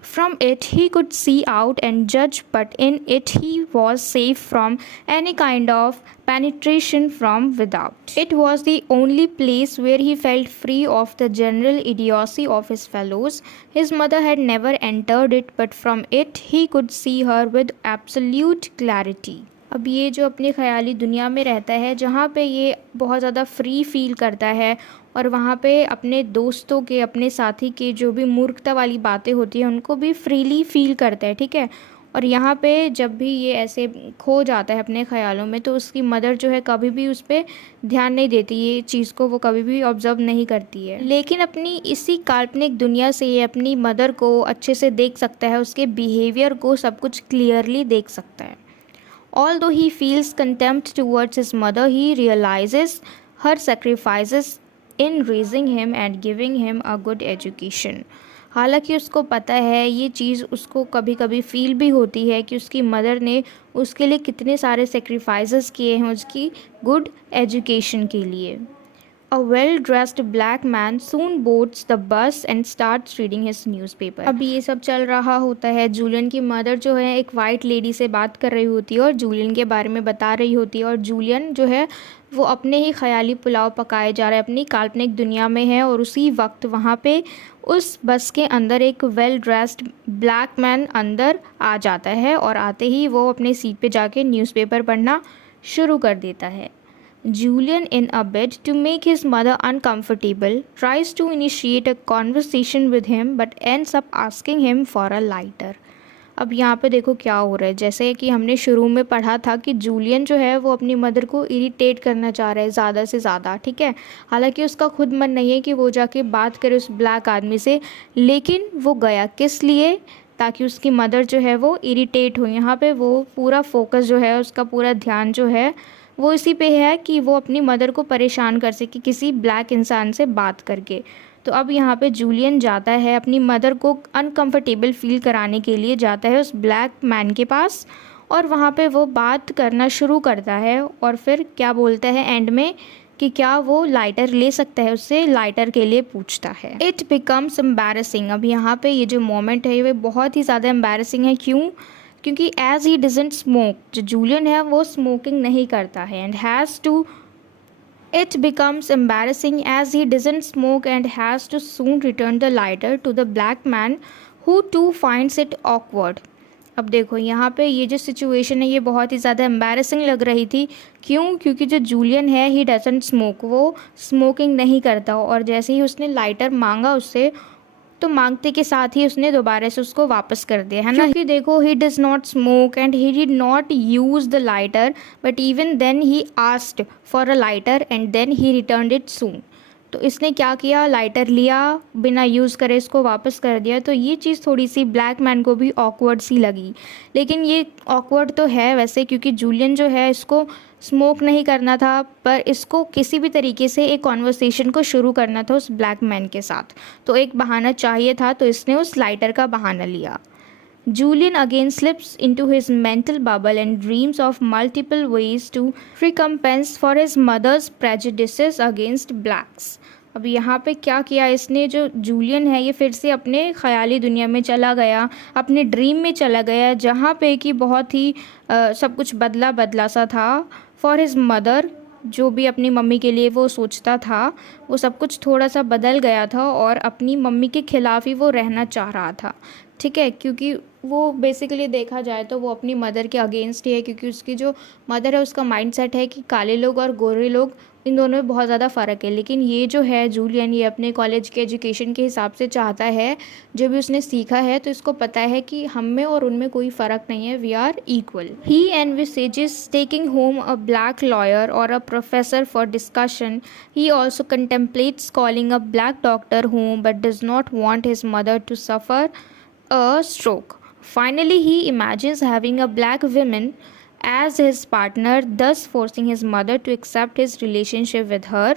From it he could see out and judge, but in it he was safe from any kind of penetration from without। It was the only place where he felt free of the general idiocy of his fellows। His mother had never entered it, but from it he could see her with absolute clarity। अब ये जो अपनी ख़याली दुनिया में रहता है, जहाँ पे ये बहुत ज़्यादा फ्री फील करता है और वहाँ पे अपने दोस्तों के, अपने साथी के जो भी मूर्खता वाली बातें होती हैं उनको भी फ्रीली फील करता है, ठीक है। और यहाँ पे जब भी ये ऐसे खो जाता है अपने ख़यालों में तो उसकी मदर जो है कभी भी उस पर ध्यान नहीं देती, ये चीज़ को वो कभी भी ऑब्ज़र्व नहीं करती है। लेकिन अपनी इसी काल्पनिक दुनिया से ये अपनी मदर को अच्छे से देख सकता है, उसके बिहेवियर को सब कुछ क्लियरली देख सकता है। Although he feels contempt towards his mother, he realizes her sacrifices in raising him and giving him a good education। हालांकि उसको पता है ये चीज़, उसको कभी कभी फील भी होती है कि उसकी मदर ने उसके लिए कितने सारे सेक्रीफाइसेस किए हैं उसकी गुड एजुकेशन के लिए। A well-dressed black man soon boards the bus and starts reading his newspaper। अब ये सब चल रहा होता है, जूलियन की मदर जो है एक वाइट लेडी से बात कर रही होती है और जूलियन के बारे में बता रही होती है, और जूलियन जो है वो अपने ही ख्याली पुलाव पकाए जा रहा है, अपनी काल्पनिक दुनिया में है। और उसी वक्त वहाँ पे उस बस के अंदर एक वेल ड्रेस्ड ब्लैक मैन अंदर आ जाता है, और आते ही वो अपने सीट पे जाके न्यूज़पेपर पढ़ना शुरू कर देता है। Julian, in a bid to make his mother uncomfortable, tries to initiate a conversation with him but ends up asking him for a lighter। अब यहाँ पे देखो क्या हो रहा है, जैसे कि हमने शुरू में पढ़ा था कि जूलियन जो है वो अपनी मदर को इरिटेट करना चाह रहा है ज़्यादा से ज़्यादा, ठीक है। हालांकि उसका खुद मन नहीं है कि वो जाके बात करे उस ब्लैक आदमी से, लेकिन वो गया किस लिए, ताकि उसकी मदर जो है वो इरिटेट हो। यहाँ पे वो पूरा फोकस जो है, उसका पूरा ध्यान जो है वो इसी पे है कि वो अपनी मदर को परेशान कर सके किसी ब्लैक इंसान से बात करके। तो अब यहाँ पे जूलियन जाता है अपनी मदर को अनकंफर्टेबल फील कराने के लिए, जाता है उस ब्लैक मैन के पास और वहाँ पे वो बात करना शुरू करता है। और फिर क्या बोलता है एंड में कि क्या वो लाइटर ले सकता है, उससे लाइटर के लिए पूछता है। It becomes embarrassing. अब यहाँ पे ये जो मोमेंट है वो बहुत ही ज़्यादा एम्बैरेसिंग है। क्यों? क्योंकि एज ही डजंट स्मोक, जो जूलियन है वो स्मोकिंग नहीं करता है, and has to it becomes embarrassing as he doesn't smoke and has to soon return the lighter to the black man who to finds it awkward. अब देखो यहाँ पे ये जो सिचुएशन है ये बहुत ही ज़्यादा एम्बैरेसिंग लग रही थी। क्यों? क्योंकि जो जूलियन है ही डजंट स्मोक, वो स्मोकिंग नहीं करता, और जैसे ही उसने लाइटर मांगा उससे, तो मांगते के साथ ही उसने दोबारा से उसको वापस कर दिया, है ना। क्योंकि देखो he does not smoke and he did not use the lighter, but even then he asked for a lighter and then he returned it soon. तो इसने क्या किया, लाइटर लिया, बिना यूज़ करे इसको वापस कर दिया। तो ये चीज़ थोड़ी सी ब्लैक मैन को भी ऑकवर्ड सी लगी। लेकिन ये ऑकवर्ड तो है वैसे, क्योंकि जूलियन जो है इसको स्मोक नहीं करना था, पर इसको किसी भी तरीके से एक कॉन्वर्सेशन को शुरू करना था उस ब्लैक मैन के साथ। तो एक बहाना चाहिए था, तो इसने उस लाइटर का बहाना लिया। Julian again slips into his mental bubble and dreams of multiple ways to recompense for his mother's prejudices against blacks। अब यहाँ पे क्या किया इसने, जो जूलियन है ये फिर से अपने ख़याली दुनिया में चला गया, अपने ड्रीम में चला गया, जहाँ पे कि बहुत ही सब कुछ बदला बदला सा था। फॉर हिज मदर, जो भी अपनी मम्मी के लिए वो सोचता था वो सब कुछ थोड़ा सा बदल गया था, और अपनी मम्मी के ख़िलाफ़ ही वो रहना चाह रहा था, ठीक है। क्योंकि वो बेसिकली देखा जाए तो वो अपनी मदर के अगेंस्ट ही है, क्योंकि उसकी जो मदर है उसका माइंडसेट है कि काले लोग और गोरे लोग, इन दोनों में बहुत ज़्यादा फ़र्क है। लेकिन ये जो है जूलियन, ये अपने कॉलेज के एजुकेशन के हिसाब से चाहता है, जो भी उसने सीखा है, तो इसको पता है कि हम में और उनमें कोई फ़र्क नहीं है, we are equal. He envisages taking home a black lawyer or a professor for discussion. He also contemplates calling a black doctor home but does not want his mother to suffer a stroke. Finally, he imagines having a black woman as his partner, thus forcing his mother to accept his relationship with her.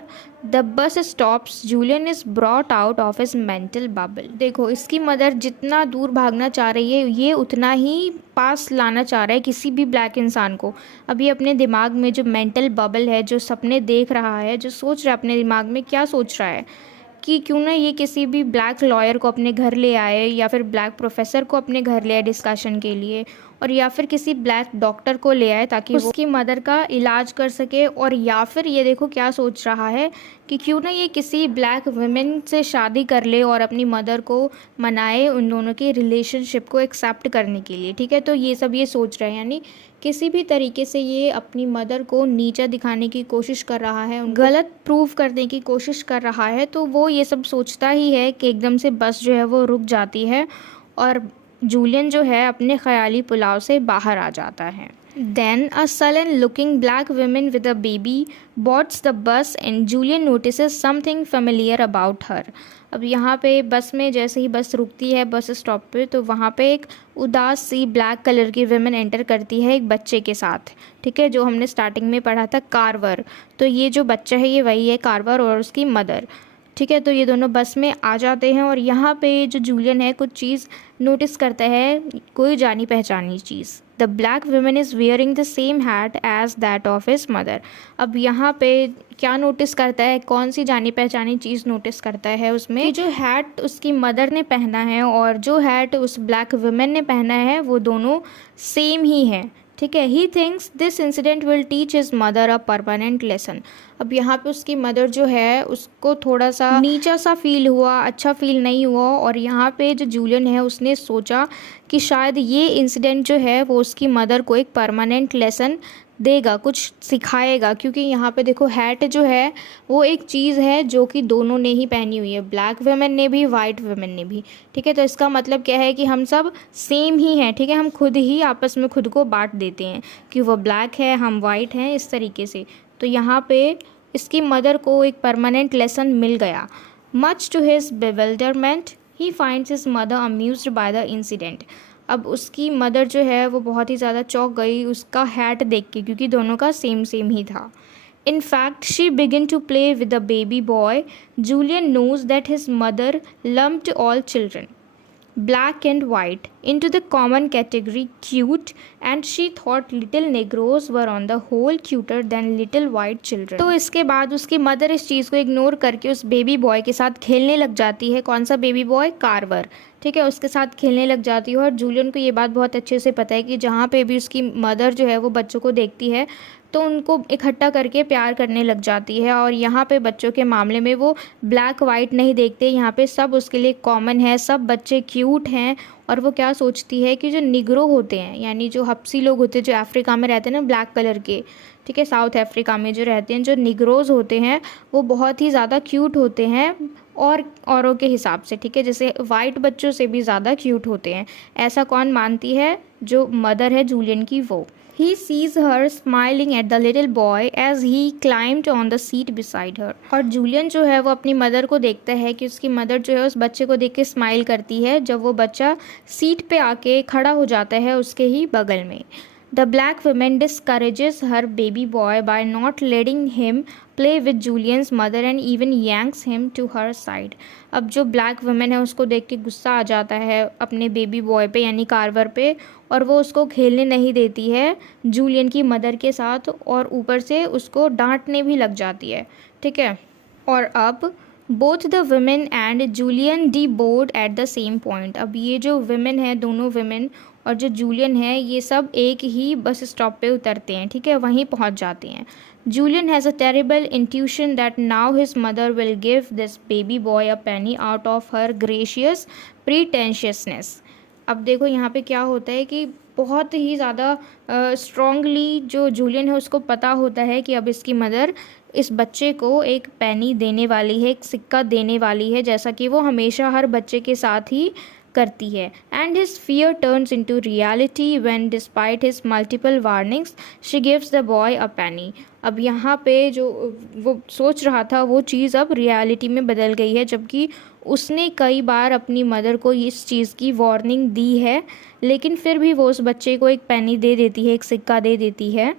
The bus stops. Julian is brought out of his mental bubble। देखो इसकी mother जितना दूर भागना चाह रही है, ये उतना ही पास लाना चाह रहा है किसी भी ब्लैक इंसान को। अभी अपने दिमाग में जो मेंटल बबल है, जो सपने देख रहा है, जो सोच रहा है अपने दिमाग में, क्या सोच रहा है कि क्यों ना ये किसी भी ब्लैक लॉयर को अपने घर ले आए, या फिर ब्लैक प्रोफेसर को अपने घर ले आए डिस्कशन के लिए, और या फिर किसी ब्लैक डॉक्टर को ले आए ताकि उसकी मदर का इलाज कर सके। और या फिर ये देखो क्या सोच रहा है कि क्यों ना ये किसी ब्लैक वुमेन से शादी कर ले और अपनी मदर को मनाए उन दोनों के रिलेशनशिप को एक्सेप्ट करने के लिए, ठीक है। तो ये सब ये सोच रहे हैं, यानी किसी भी तरीके से ये अपनी मदर को नीचा दिखाने की कोशिश कर रहा है, गलत प्रूव करने की कोशिश कर रहा है। तो वो ये सब सोचता ही है कि एकदम से बस जो है वो रुक जाती है, और जूलियन जो है अपने ख़याली पुलाव से बाहर आ जाता है। Then a sullen looking black woman with a baby boards the bus and Julian notices something familiar about her। अब यहाँ पे बस में जैसे ही बस रुकती है बस स्टॉप पे, तो वहाँ पे एक उदास सी ब्लैक कलर की विमेन एंटर करती है एक बच्चे के साथ, ठीक है, जो हमने स्टार्टिंग में पढ़ा था कार्वर। तो ये जो बच्चा है ये वही है कार्वर और उसकी मदर, ठीक है, तो ये दोनों बस में आ जाते हैं और यहाँ पे जो जूलियन है कुछ चीज़ नोटिस करता है, कोई जानी पहचानी चीज़। The black women is wearing the same hat as that of his mother. अब यहाँ पे क्या नोटिस करता है, कौन सी जानी पहचानी चीज़ नोटिस करता है उसमें कि जो हैट उसकी मदर ने पहना है और जो हैट उस ब्लैक वुमेन ने पहना है वो दोनों सेम ही है। ठीक है, he thinks this incident will teach his mother a permanent lesson. अब यहाँ पे उसकी मदर जो है उसको थोड़ा सा नीचा सा फील हुआ, अच्छा फील नहीं हुआ, और यहाँ पे जो जूलियन है उसने सोचा कि शायद ये इंसिडेंट जो है वो उसकी मदर को एक परमानेंट लेसन देगा, कुछ सिखाएगा, क्योंकि यहाँ पे देखो हैट जो है वो एक चीज़ है जो कि दोनों ने ही पहनी हुई है, ब्लैक वुमेन ने भी, वाइट वुमेन ने भी। ठीक है, तो इसका मतलब क्या है कि हम सब सेम ही हैं। ठीक है, हम खुद ही आपस में खुद को बांट देते हैं कि वो ब्लैक है, हम वाइट हैं, इस तरीके से। तो यहाँ पे इसकी मदर को एक परमानेंट लेसन मिल गया। Much to his bewilderment he finds his mother amused by the incident. अब उसकी मदर जो है वो बहुत ही ज़्यादा चौंक गई उसका हैट देख के, क्योंकि दोनों का सेम सेम ही था। In fact, she began to play with the baby boy. Julian knows that his mother lumped all children, black and white, into the common category cute, and she thought little negroes were on the whole cuter than little white children. तो इसके बाद उसकी mother इस चीज़ को ignore करके उस baby boy के साथ खेलने लग जाती है। कौन सा बेबी बॉय? कार्वर। ठीक है, उसके साथ खेलने लग जाती है और जूलियन को ये बात बहुत अच्छे से पता है कि जहाँ पे भी उसकी मदर जो है वो बच्चों को देखती है तो उनको इकट्ठा करके प्यार करने लग जाती है। और यहाँ पे बच्चों के मामले में वो ब्लैक वाइट नहीं देखते, यहाँ पे सब उसके लिए कॉमन है, सब बच्चे क्यूट हैं। और वो क्या सोचती है कि जो निग्रो होते हैं, यानी जो हब्सी लोग होते हैं जो अफ्रीका में रहते हैं ना, ब्लैक कलर के, ठीक है, साउथ अफ्रीका में जो रहते हैं, जो निग्रोज होते हैं वो बहुत ही ज़्यादा क्यूट होते हैं और औरों के हिसाब से। ठीक है, जैसे वाइट बच्चों से भी ज़्यादा क्यूट होते हैं। ऐसा कौन मानती है? जो मदर है जूलियन की, वो। He sees her smiling at the little boy as he climbed on the seat beside her. और जूलियन जो है वो अपनी मदर को देखता है कि उसकी मदर जो है उस बच्चे को देख के स्माइल करती है जब वो बच्चा सीट पे आके खड़ा हो जाता है उसके ही बगल में। The black woman discourages her baby boy by not letting him play with Julian's mother and even yanks him to her side. अब जो ब्लैक वुमेन है उसको देख के गुस्सा आ जाता है अपने बेबी बॉय पे यानी कार्वर पे, और वो उसको खेलने नहीं देती है जूलियन की मदर के साथ, और ऊपर से उसको डांटने भी लग जाती है। ठीक है, और अब both the women and Julian deboard at the same point. अब ये जो वुमेन है, दोनों वुमेन और जो जूलियन है, ये सब एक ही बस स्टॉप पे उतरते हैं। ठीक है, वहीं पहुंच जाते हैं। Julian has a terrible intuition that now his mother will give this baby boy a penny out of her gracious pretentiousness. अब देखो यहाँ पे क्या होता है कि बहुत ही ज़्यादा स्ट्रॉन्गली जो जूलियन है उसको पता होता है कि अब इसकी मदर इस बच्चे को एक पेनी देने वाली है, एक सिक्का देने वाली है, जैसा कि वो हमेशा हर बच्चे के साथ ही करती है। And his fear turns into reality when despite his multiple warnings she gives the boy a penny. अब यहाँ पे जो वो सोच रहा था वो चीज़ अब रियलिटी में बदल गई है, जबकि उसने कई बार अपनी मदर को इस चीज़ की वार्निंग दी है, लेकिन फिर भी वो उस बच्चे को एक पेनी दे देती है, एक सिक्का दे देती है।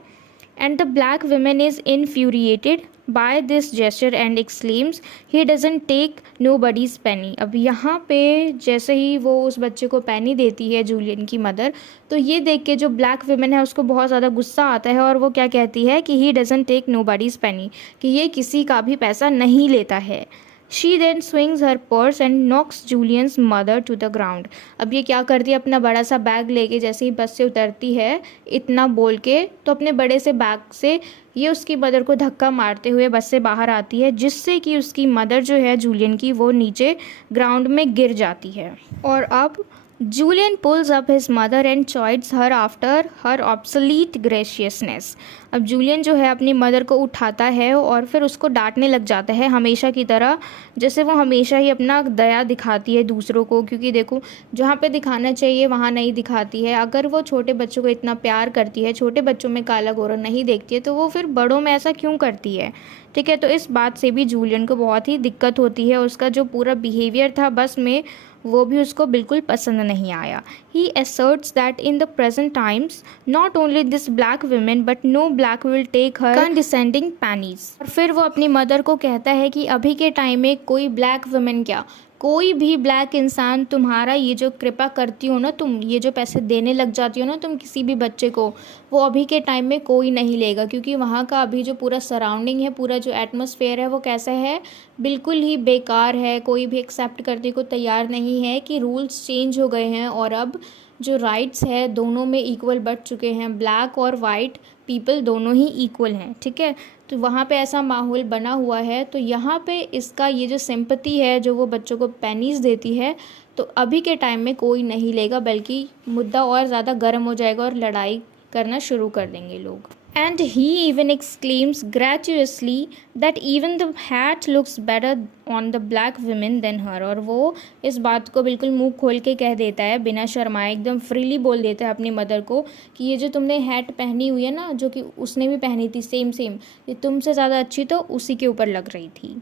And the black woman is infuriated by this gesture and exclaims, "He doesn't take nobody's penny." अब यहाँ पे जैसे ही वो उस बच्चे को पेनी देती है जूलियन की मदर, तो ये देख के जो ब्लैक वुमेन है उसको बहुत ज़्यादा गुस्सा आता है और वो क्या कहती है कि he doesn't take nobody's penny, कि ये किसी का भी पैसा नहीं लेता है। She then swings her purse and knocks Julian's mother to the ground. अब ये क्या करती है, अपना बड़ा सा बैग लेके जैसे ही बस से उतरती है इतना बोल के, तो अपने बड़े से बैग से ये उसकी मदर को धक्का मारते हुए बस से बाहर आती है, जिससे कि उसकी मदर जो है जूलियन की वो नीचे ग्राउंड में गिर जाती है। और अब Julian pulls up his mother and chides her after her obsolete graciousness. अब जूलियन जो है अपनी मदर को उठाता है और फिर उसको डांटने लग जाता है हमेशा की तरह, जैसे वो हमेशा ही अपना दया दिखाती है दूसरों को, क्योंकि देखो जहाँ पे दिखाना चाहिए वहाँ नहीं दिखाती है। अगर वो छोटे बच्चों को इतना प्यार करती है, छोटे बच्चों में काला गोरा नहीं देखती है, तो वो फिर बड़ों में ऐसा क्यों करती है? ठीक है। तो इस बात से भी जूलियन को बहुत ही दिक्कत होती है, उसका जो पूरा बिहेवियर था बस में वो भी उसको बिल्कुल पसंद नहीं आया। ही asserts that in the present times not only this black women but no black will take her condescending pennies। और फिर वो अपनी मदर को कहता है कि अभी के टाइम में कोई ब्लैक वुमेन क्या, कोई भी ब्लैक इंसान तुम्हारा ये जो कृपा करती हो ना, तुम ये जो पैसे देने लग जाती हो ना तुम किसी भी बच्चे को, वो अभी के टाइम में कोई नहीं लेगा, क्योंकि वहाँ का अभी जो पूरा सराउंडिंग है, पूरा जो एटमॉस्फेयर है वो कैसा है, बिल्कुल ही बेकार है। कोई भी एक्सेप्ट करने को तैयार नहीं है कि रूल्स चेंज हो गए हैं और अब जो राइट्स है दोनों में इक्वल बढ़ चुके हैं, ब्लैक और वाइट पीपल दोनों ही इक्वल हैं, ठीक है। तो वहाँ पे ऐसा माहौल बना हुआ है। तो यहाँ पे इसका ये जो सिंपैथी है जो वो बच्चों को पेनीज़ देती है, तो अभी के टाइम में कोई नहीं लेगा, बल्कि मुद्दा और ज़्यादा गर्म हो जाएगा और लड़ाई करना शुरू कर देंगे लोग। And he even exclaims gratuitously that even the hat looks better on the black women than her। और वो इस बात को बिल्कुल मुंह खोल के कह देता है, बिना शर्माए एकदम फ्रीली बोल देता है अपनी मदर को कि ये जो तुमने हैट पहनी हुई है ना, जो कि उसने भी पहनी थी सेम ये तुमसे ज़्यादा अच्छी तो उसी के ऊपर लग रही थी।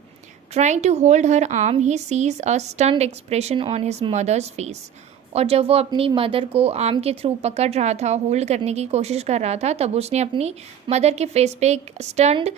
Trying to hold her arm, he sees a stunned expression on his mother's face। और जब वो अपनी मदर को आर्म के थ्रू पकड़ रहा था, होल्ड करने की कोशिश कर रहा था, तब उसने अपनी मदर के फेस पे एक स्टन्ड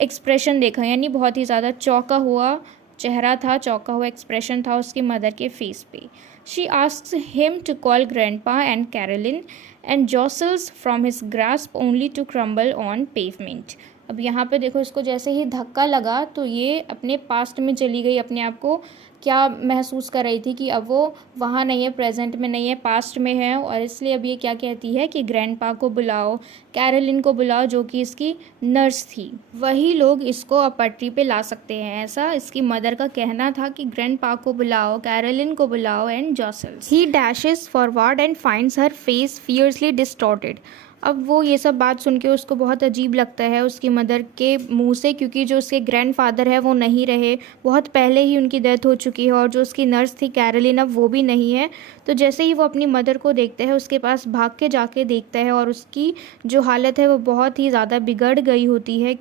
एक्सप्रेशन देखा, यानी बहुत ही ज़्यादा चौंका हुआ चेहरा था, चौंका हुआ एक्सप्रेशन था उसकी मदर के फेस पे। She asks him to call grandpa and Caroline and jostles from his grasp only to crumble on pavement. अब यहाँ पे देखो, इसको जैसे ही धक्का लगा तो ये अपने पास्ट में चली गई, अपने आप को क्या महसूस कर रही थी कि अब वो वहाँ नहीं है, प्रेजेंट में नहीं है, पास्ट में है। और इसलिए अब ये क्या कहती है कि ग्रैंडपा को बुलाओ, कैरोलिन को बुलाओ, जो कि इसकी नर्स थी, वही लोग इसको अब पटरी पे ला सकते हैं, ऐसा इसकी मदर का कहना था कि ग्रैंडपा को बुलाओ, कैरोलिन को बुलाओ and jostles. He dashes forward and finds her face fiercely distorted. अब वो ये सब बात सुन के उसको बहुत अजीब लगता है उसकी मदर के मुंह से, क्योंकि जो उसके ग्रैंडफादर है वो नहीं रहे, बहुत पहले ही उनकी डेथ हो चुकी है, और जो उसकी नर्स थी कैरोलिन अब वो भी नहीं है। तो जैसे ही वो अपनी मदर को देखता है, उसके पास भाग के जाके देखता है, और उसकी जो हालत है वो बहुत ही ज़्यादा बिगड़ गई होती है,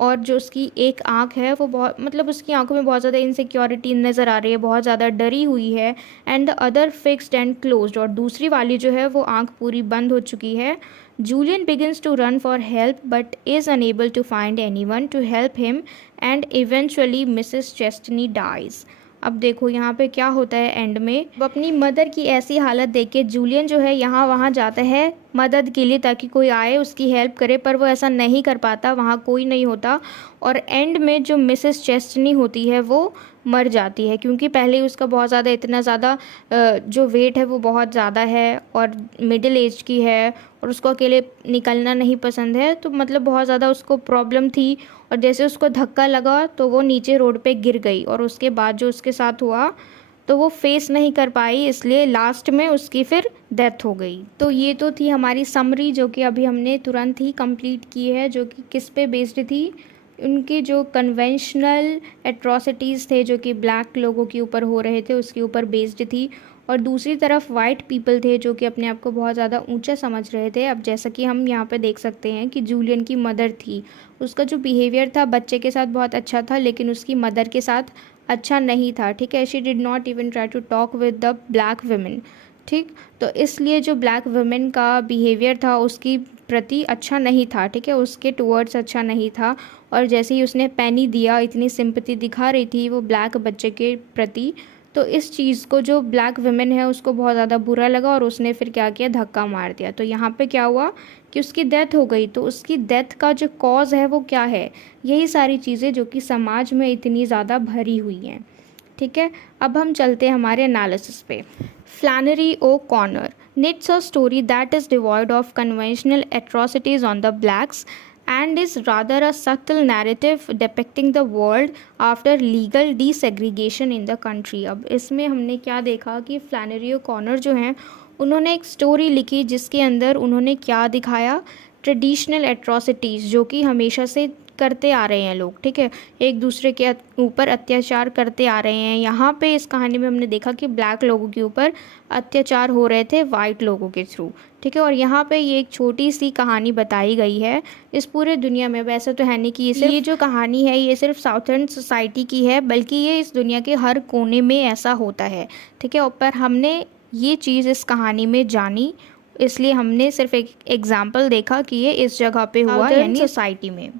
और जो उसकी एक आँख है वो बहुत, मतलब उसकी आंखों में बहुत ज़्यादा इनसिक्योरिटी नज़र आ रही है, बहुत ज़्यादा डरी हुई है। And the other fixed and closed, और दूसरी वाली जो है वो आंख पूरी बंद हो चुकी है। Julian begins to run for help but is unable to find anyone to help him and eventually Mrs. Chestney dies। अब देखो यहाँ पे क्या होता है एंड में, वो अपनी मदर की ऐसी हालत देख के जूलियन जो है यहाँ वहाँ जाता है मदद के लिए, ताकि कोई आए उसकी हेल्प करे, पर वो ऐसा नहीं कर पाता, वहाँ कोई नहीं होता। और एंड में जो मिसेस चेस्टनी होती है वो मर जाती है, क्योंकि पहले ही उसका बहुत ज़्यादा, इतना ज़्यादा जो वेट है वो बहुत ज़्यादा है, और मिडिल एज की है, और उसको अकेले निकलना नहीं पसंद है, तो मतलब बहुत ज़्यादा उसको प्रॉब्लम थी। और जैसे उसको धक्का लगा तो वो नीचे रोड पे गिर गई, और उसके बाद जो उसके साथ हुआ तो वो फेस नहीं कर पाई, इसलिए लास्ट में उसकी फिर डेथ हो गई। तो ये तो थी हमारी समरी, जो कि अभी हमने तुरंत ही कंप्लीट की है, जो कि किस पे बेस्ड थी, उनकी जो कन्वेंशनल एट्रॉसिटीज़ थे जो कि ब्लैक लोगों के ऊपर हो रहे थे उसके ऊपर बेस्ड थी। और दूसरी तरफ वाइट पीपल थे जो कि अपने आप को बहुत ज़्यादा ऊंचा समझ रहे थे। अब जैसा कि हम यहाँ पे देख सकते हैं कि जूलियन की मदर थी, उसका जो बिहेवियर था बच्चे के साथ बहुत अच्छा था, लेकिन उसकी मदर के साथ अच्छा नहीं था, ठीक है। She did not even try to talk with the black women, ठीक। तो इसलिए जो ब्लैक वुमेन का बिहेवियर था उसकी प्रति अच्छा नहीं था, ठीक है, उसके टुवर्ड्स अच्छा नहीं था। और जैसे ही उसने पेनी दिया, इतनी सिंपैथी दिखा रही थी वो ब्लैक बच्चे के प्रति, तो इस चीज़ को जो ब्लैक वुमेन है उसको बहुत ज़्यादा बुरा लगा, और उसने फिर क्या किया, धक्का मार दिया। तो यहाँ पे क्या हुआ कि उसकी डेथ हो गई। तो उसकी डेथ का जो कॉज है वो क्या है, यही सारी चीज़ें जो कि समाज में इतनी ज़्यादा भरी हुई हैं, ठीक है। अब हम चलते हैं हमारे एनालिसिस पे। फ्लैनरी ओ corner knits a story that is devoid of conventional atrocities on the blacks and is rather a subtle narrative depicting the world after legal desegregation in the country। अब इसमें हमने क्या देखा कि फ्लैनरी ओ कॉर्नर जो हैं उन्होंने एक स्टोरी लिखी जिसके अंदर उन्होंने क्या दिखाया, ट्रेडिशनल एट्रॉसिटीज़ जो कि हमेशा से करते आ रहे हैं लोग, ठीक है, एक दूसरे के ऊपर अत्याचार करते आ रहे हैं। यहाँ पे इस कहानी में हमने देखा कि ब्लैक लोगों के ऊपर अत्याचार हो रहे थे वाइट लोगों के थ्रू, ठीक है। और यहाँ पे ये एक छोटी सी कहानी बताई गई है इस पूरे दुनिया में। वैसे तो है नहीं कि ये जो कहानी है ये सिर्फ साउथर्न सोसाइटी की है, बल्कि ये इस दुनिया के हर कोने में ऐसा होता है, ठीक है। पर हमने ये चीज़ इस कहानी में जानी, इसलिए हमने सिर्फ एक एग्जाम्पल देखा कि ये इस जगह पे हुआ, यानी सोसाइटी में।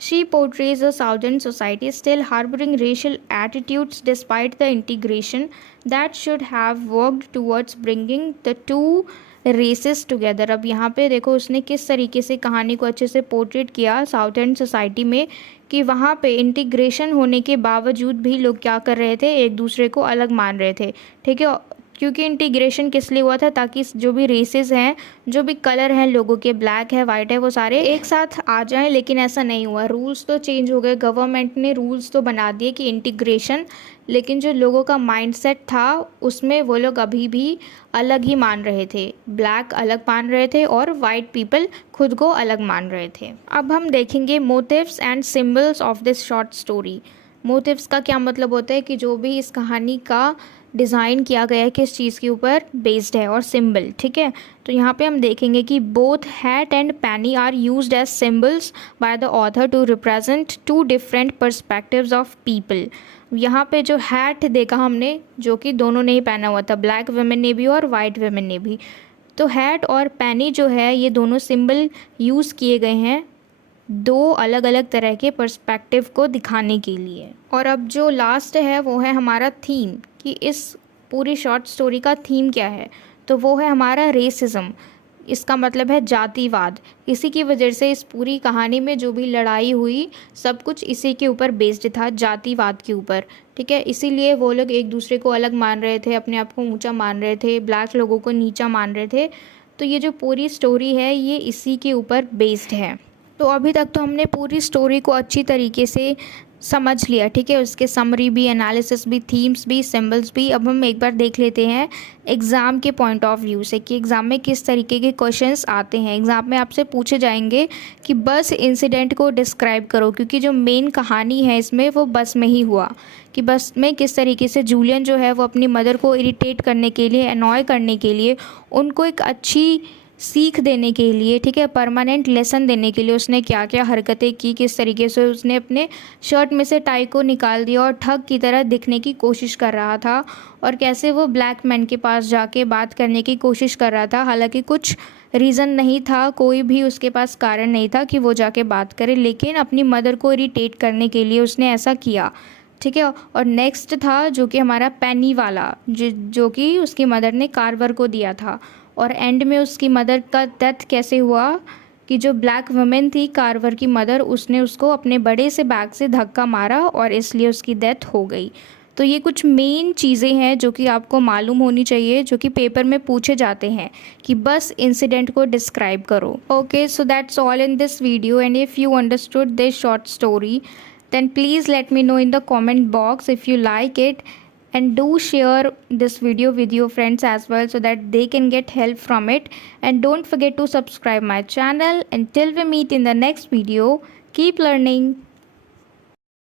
She portrays a southern society still harboring racial attitudes despite the integration that should have worked towards bringing the two races together। अब यहाँ पे देखो उसने किस तरीके से कहानी को अच्छे से पोर्ट्रेट किया साउथर्न सोसाइटी में, कि वहाँ पे इंटीग्रेशन होने के बावजूद भी लोग क्या कर रहे थे, एक दूसरे को अलग मान रहे थे, ठीक है। क्योंकि इंटीग्रेशन किस लिए हुआ था, ताकि जो भी रेसेस हैं, जो भी कलर हैं लोगों के, ब्लैक है, वाइट है, वो सारे एक साथ आ जाएं। लेकिन ऐसा नहीं हुआ, रूल्स तो चेंज हो गए, गवर्नमेंट ने रूल्स तो बना दिए कि इंटीग्रेशन, लेकिन जो लोगों का माइंडसेट था उसमें वो लोग अभी भी अलग ही मान रहे थे। ब्लैक अलग मान रहे थे और वाइट पीपल खुद को अलग मान रहे थे। अब हम देखेंगे motives and symbols of this short story. Motives का क्या मतलब होता है कि जो भी इस कहानी का डिज़ाइन किया गया है किस चीज़ के ऊपर बेस्ड है, और सिंबल, ठीक है। तो यहाँ पे हम देखेंगे कि both hat and penny are used as symbols by the author to represent two different perspectives of people. यहाँ पे जो हैट देखा हमने, जो कि दोनों ने ही पहना हुआ था, ब्लैक वुमेन ने भी और वाइट वुमेन ने भी। तो हैट और पैनी जो है ये दोनों सिंबल यूज़ किए गए हैं दो अलग अलग तरह के पर्सपेक्टिव को दिखाने के लिए। और अब जो लास्ट है वो है हमारा थीम, कि इस पूरी शॉर्ट स्टोरी का थीम क्या है, तो वो है हमारा रेसिज्म। इसका मतलब है जातिवाद। इसी की वजह से इस पूरी कहानी में जो भी लड़ाई हुई सब कुछ इसी के ऊपर बेस्ड था, जातिवाद के ऊपर, ठीक है। इसीलिए वो लोग एक दूसरे को अलग मान रहे थे, अपने आप को ऊंचा मान रहे थे, ब्लैक लोगों को नीचा मान रहे थे। तो ये जो पूरी स्टोरी है ये इसी के ऊपर बेस्ड है। तो अभी तक तो हमने पूरी स्टोरी को अच्छी तरीके से समझ लिया, ठीक है। उसके समरी भी, एनालिसिस भी, थीम्स भी, सिंबल्स भी। अब हम एक बार देख लेते हैं एग्ज़ाम के पॉइंट ऑफ व्यू से कि एग्ज़ाम में किस तरीके के क्वेश्चंस आते हैं। एग्ज़ाम में आपसे पूछे जाएंगे कि बस इंसिडेंट को डिस्क्राइब करो, क्योंकि जो मेन कहानी है इसमें वो बस में ही हुआ, कि बस में किस तरीके से जूलियन जो है वो अपनी मदर को इरिटेट करने के लिए, अनॉय करने के लिए, उनको एक अच्छी सीख देने के लिए, ठीक है, परमानेंट लेसन देने के लिए उसने क्या क्या हरकतें की, किस तरीके से उसने अपने शर्ट में से टाई को निकाल दिया और ठग की तरह दिखने की कोशिश कर रहा था, और कैसे वो ब्लैक मैन के पास जाके बात करने की कोशिश कर रहा था। हालांकि कुछ रीज़न नहीं था, कोई भी उसके पास कारण नहीं था कि वो जाके बात करे, लेकिन अपनी मदर को इरिटेट करने के लिए उसने ऐसा किया, ठीक है। और नेक्स्ट था जो कि हमारा पैनी वाला, जो कि उसकी मदर ने कार्वर को दिया था, और एंड में उसकी मदर का डेथ कैसे हुआ कि जो ब्लैक वुमेन थी कार्वर की मदर, उसने उसको अपने बड़े से बैग से धक्का मारा और इसलिए उसकी डेथ हो गई। तो ये कुछ मेन चीज़ें हैं जो कि आपको मालूम होनी चाहिए, जो कि पेपर में पूछे जाते हैं कि बस इंसिडेंट को डिस्क्राइब करो। Okay, so that's all in this video, and if you understood this short story then please let me know in the comment box if you like it, and do share this video with your friends as well so that they can get help from it, and don't forget to subscribe my channel. Until we meet in the next video, keep learning.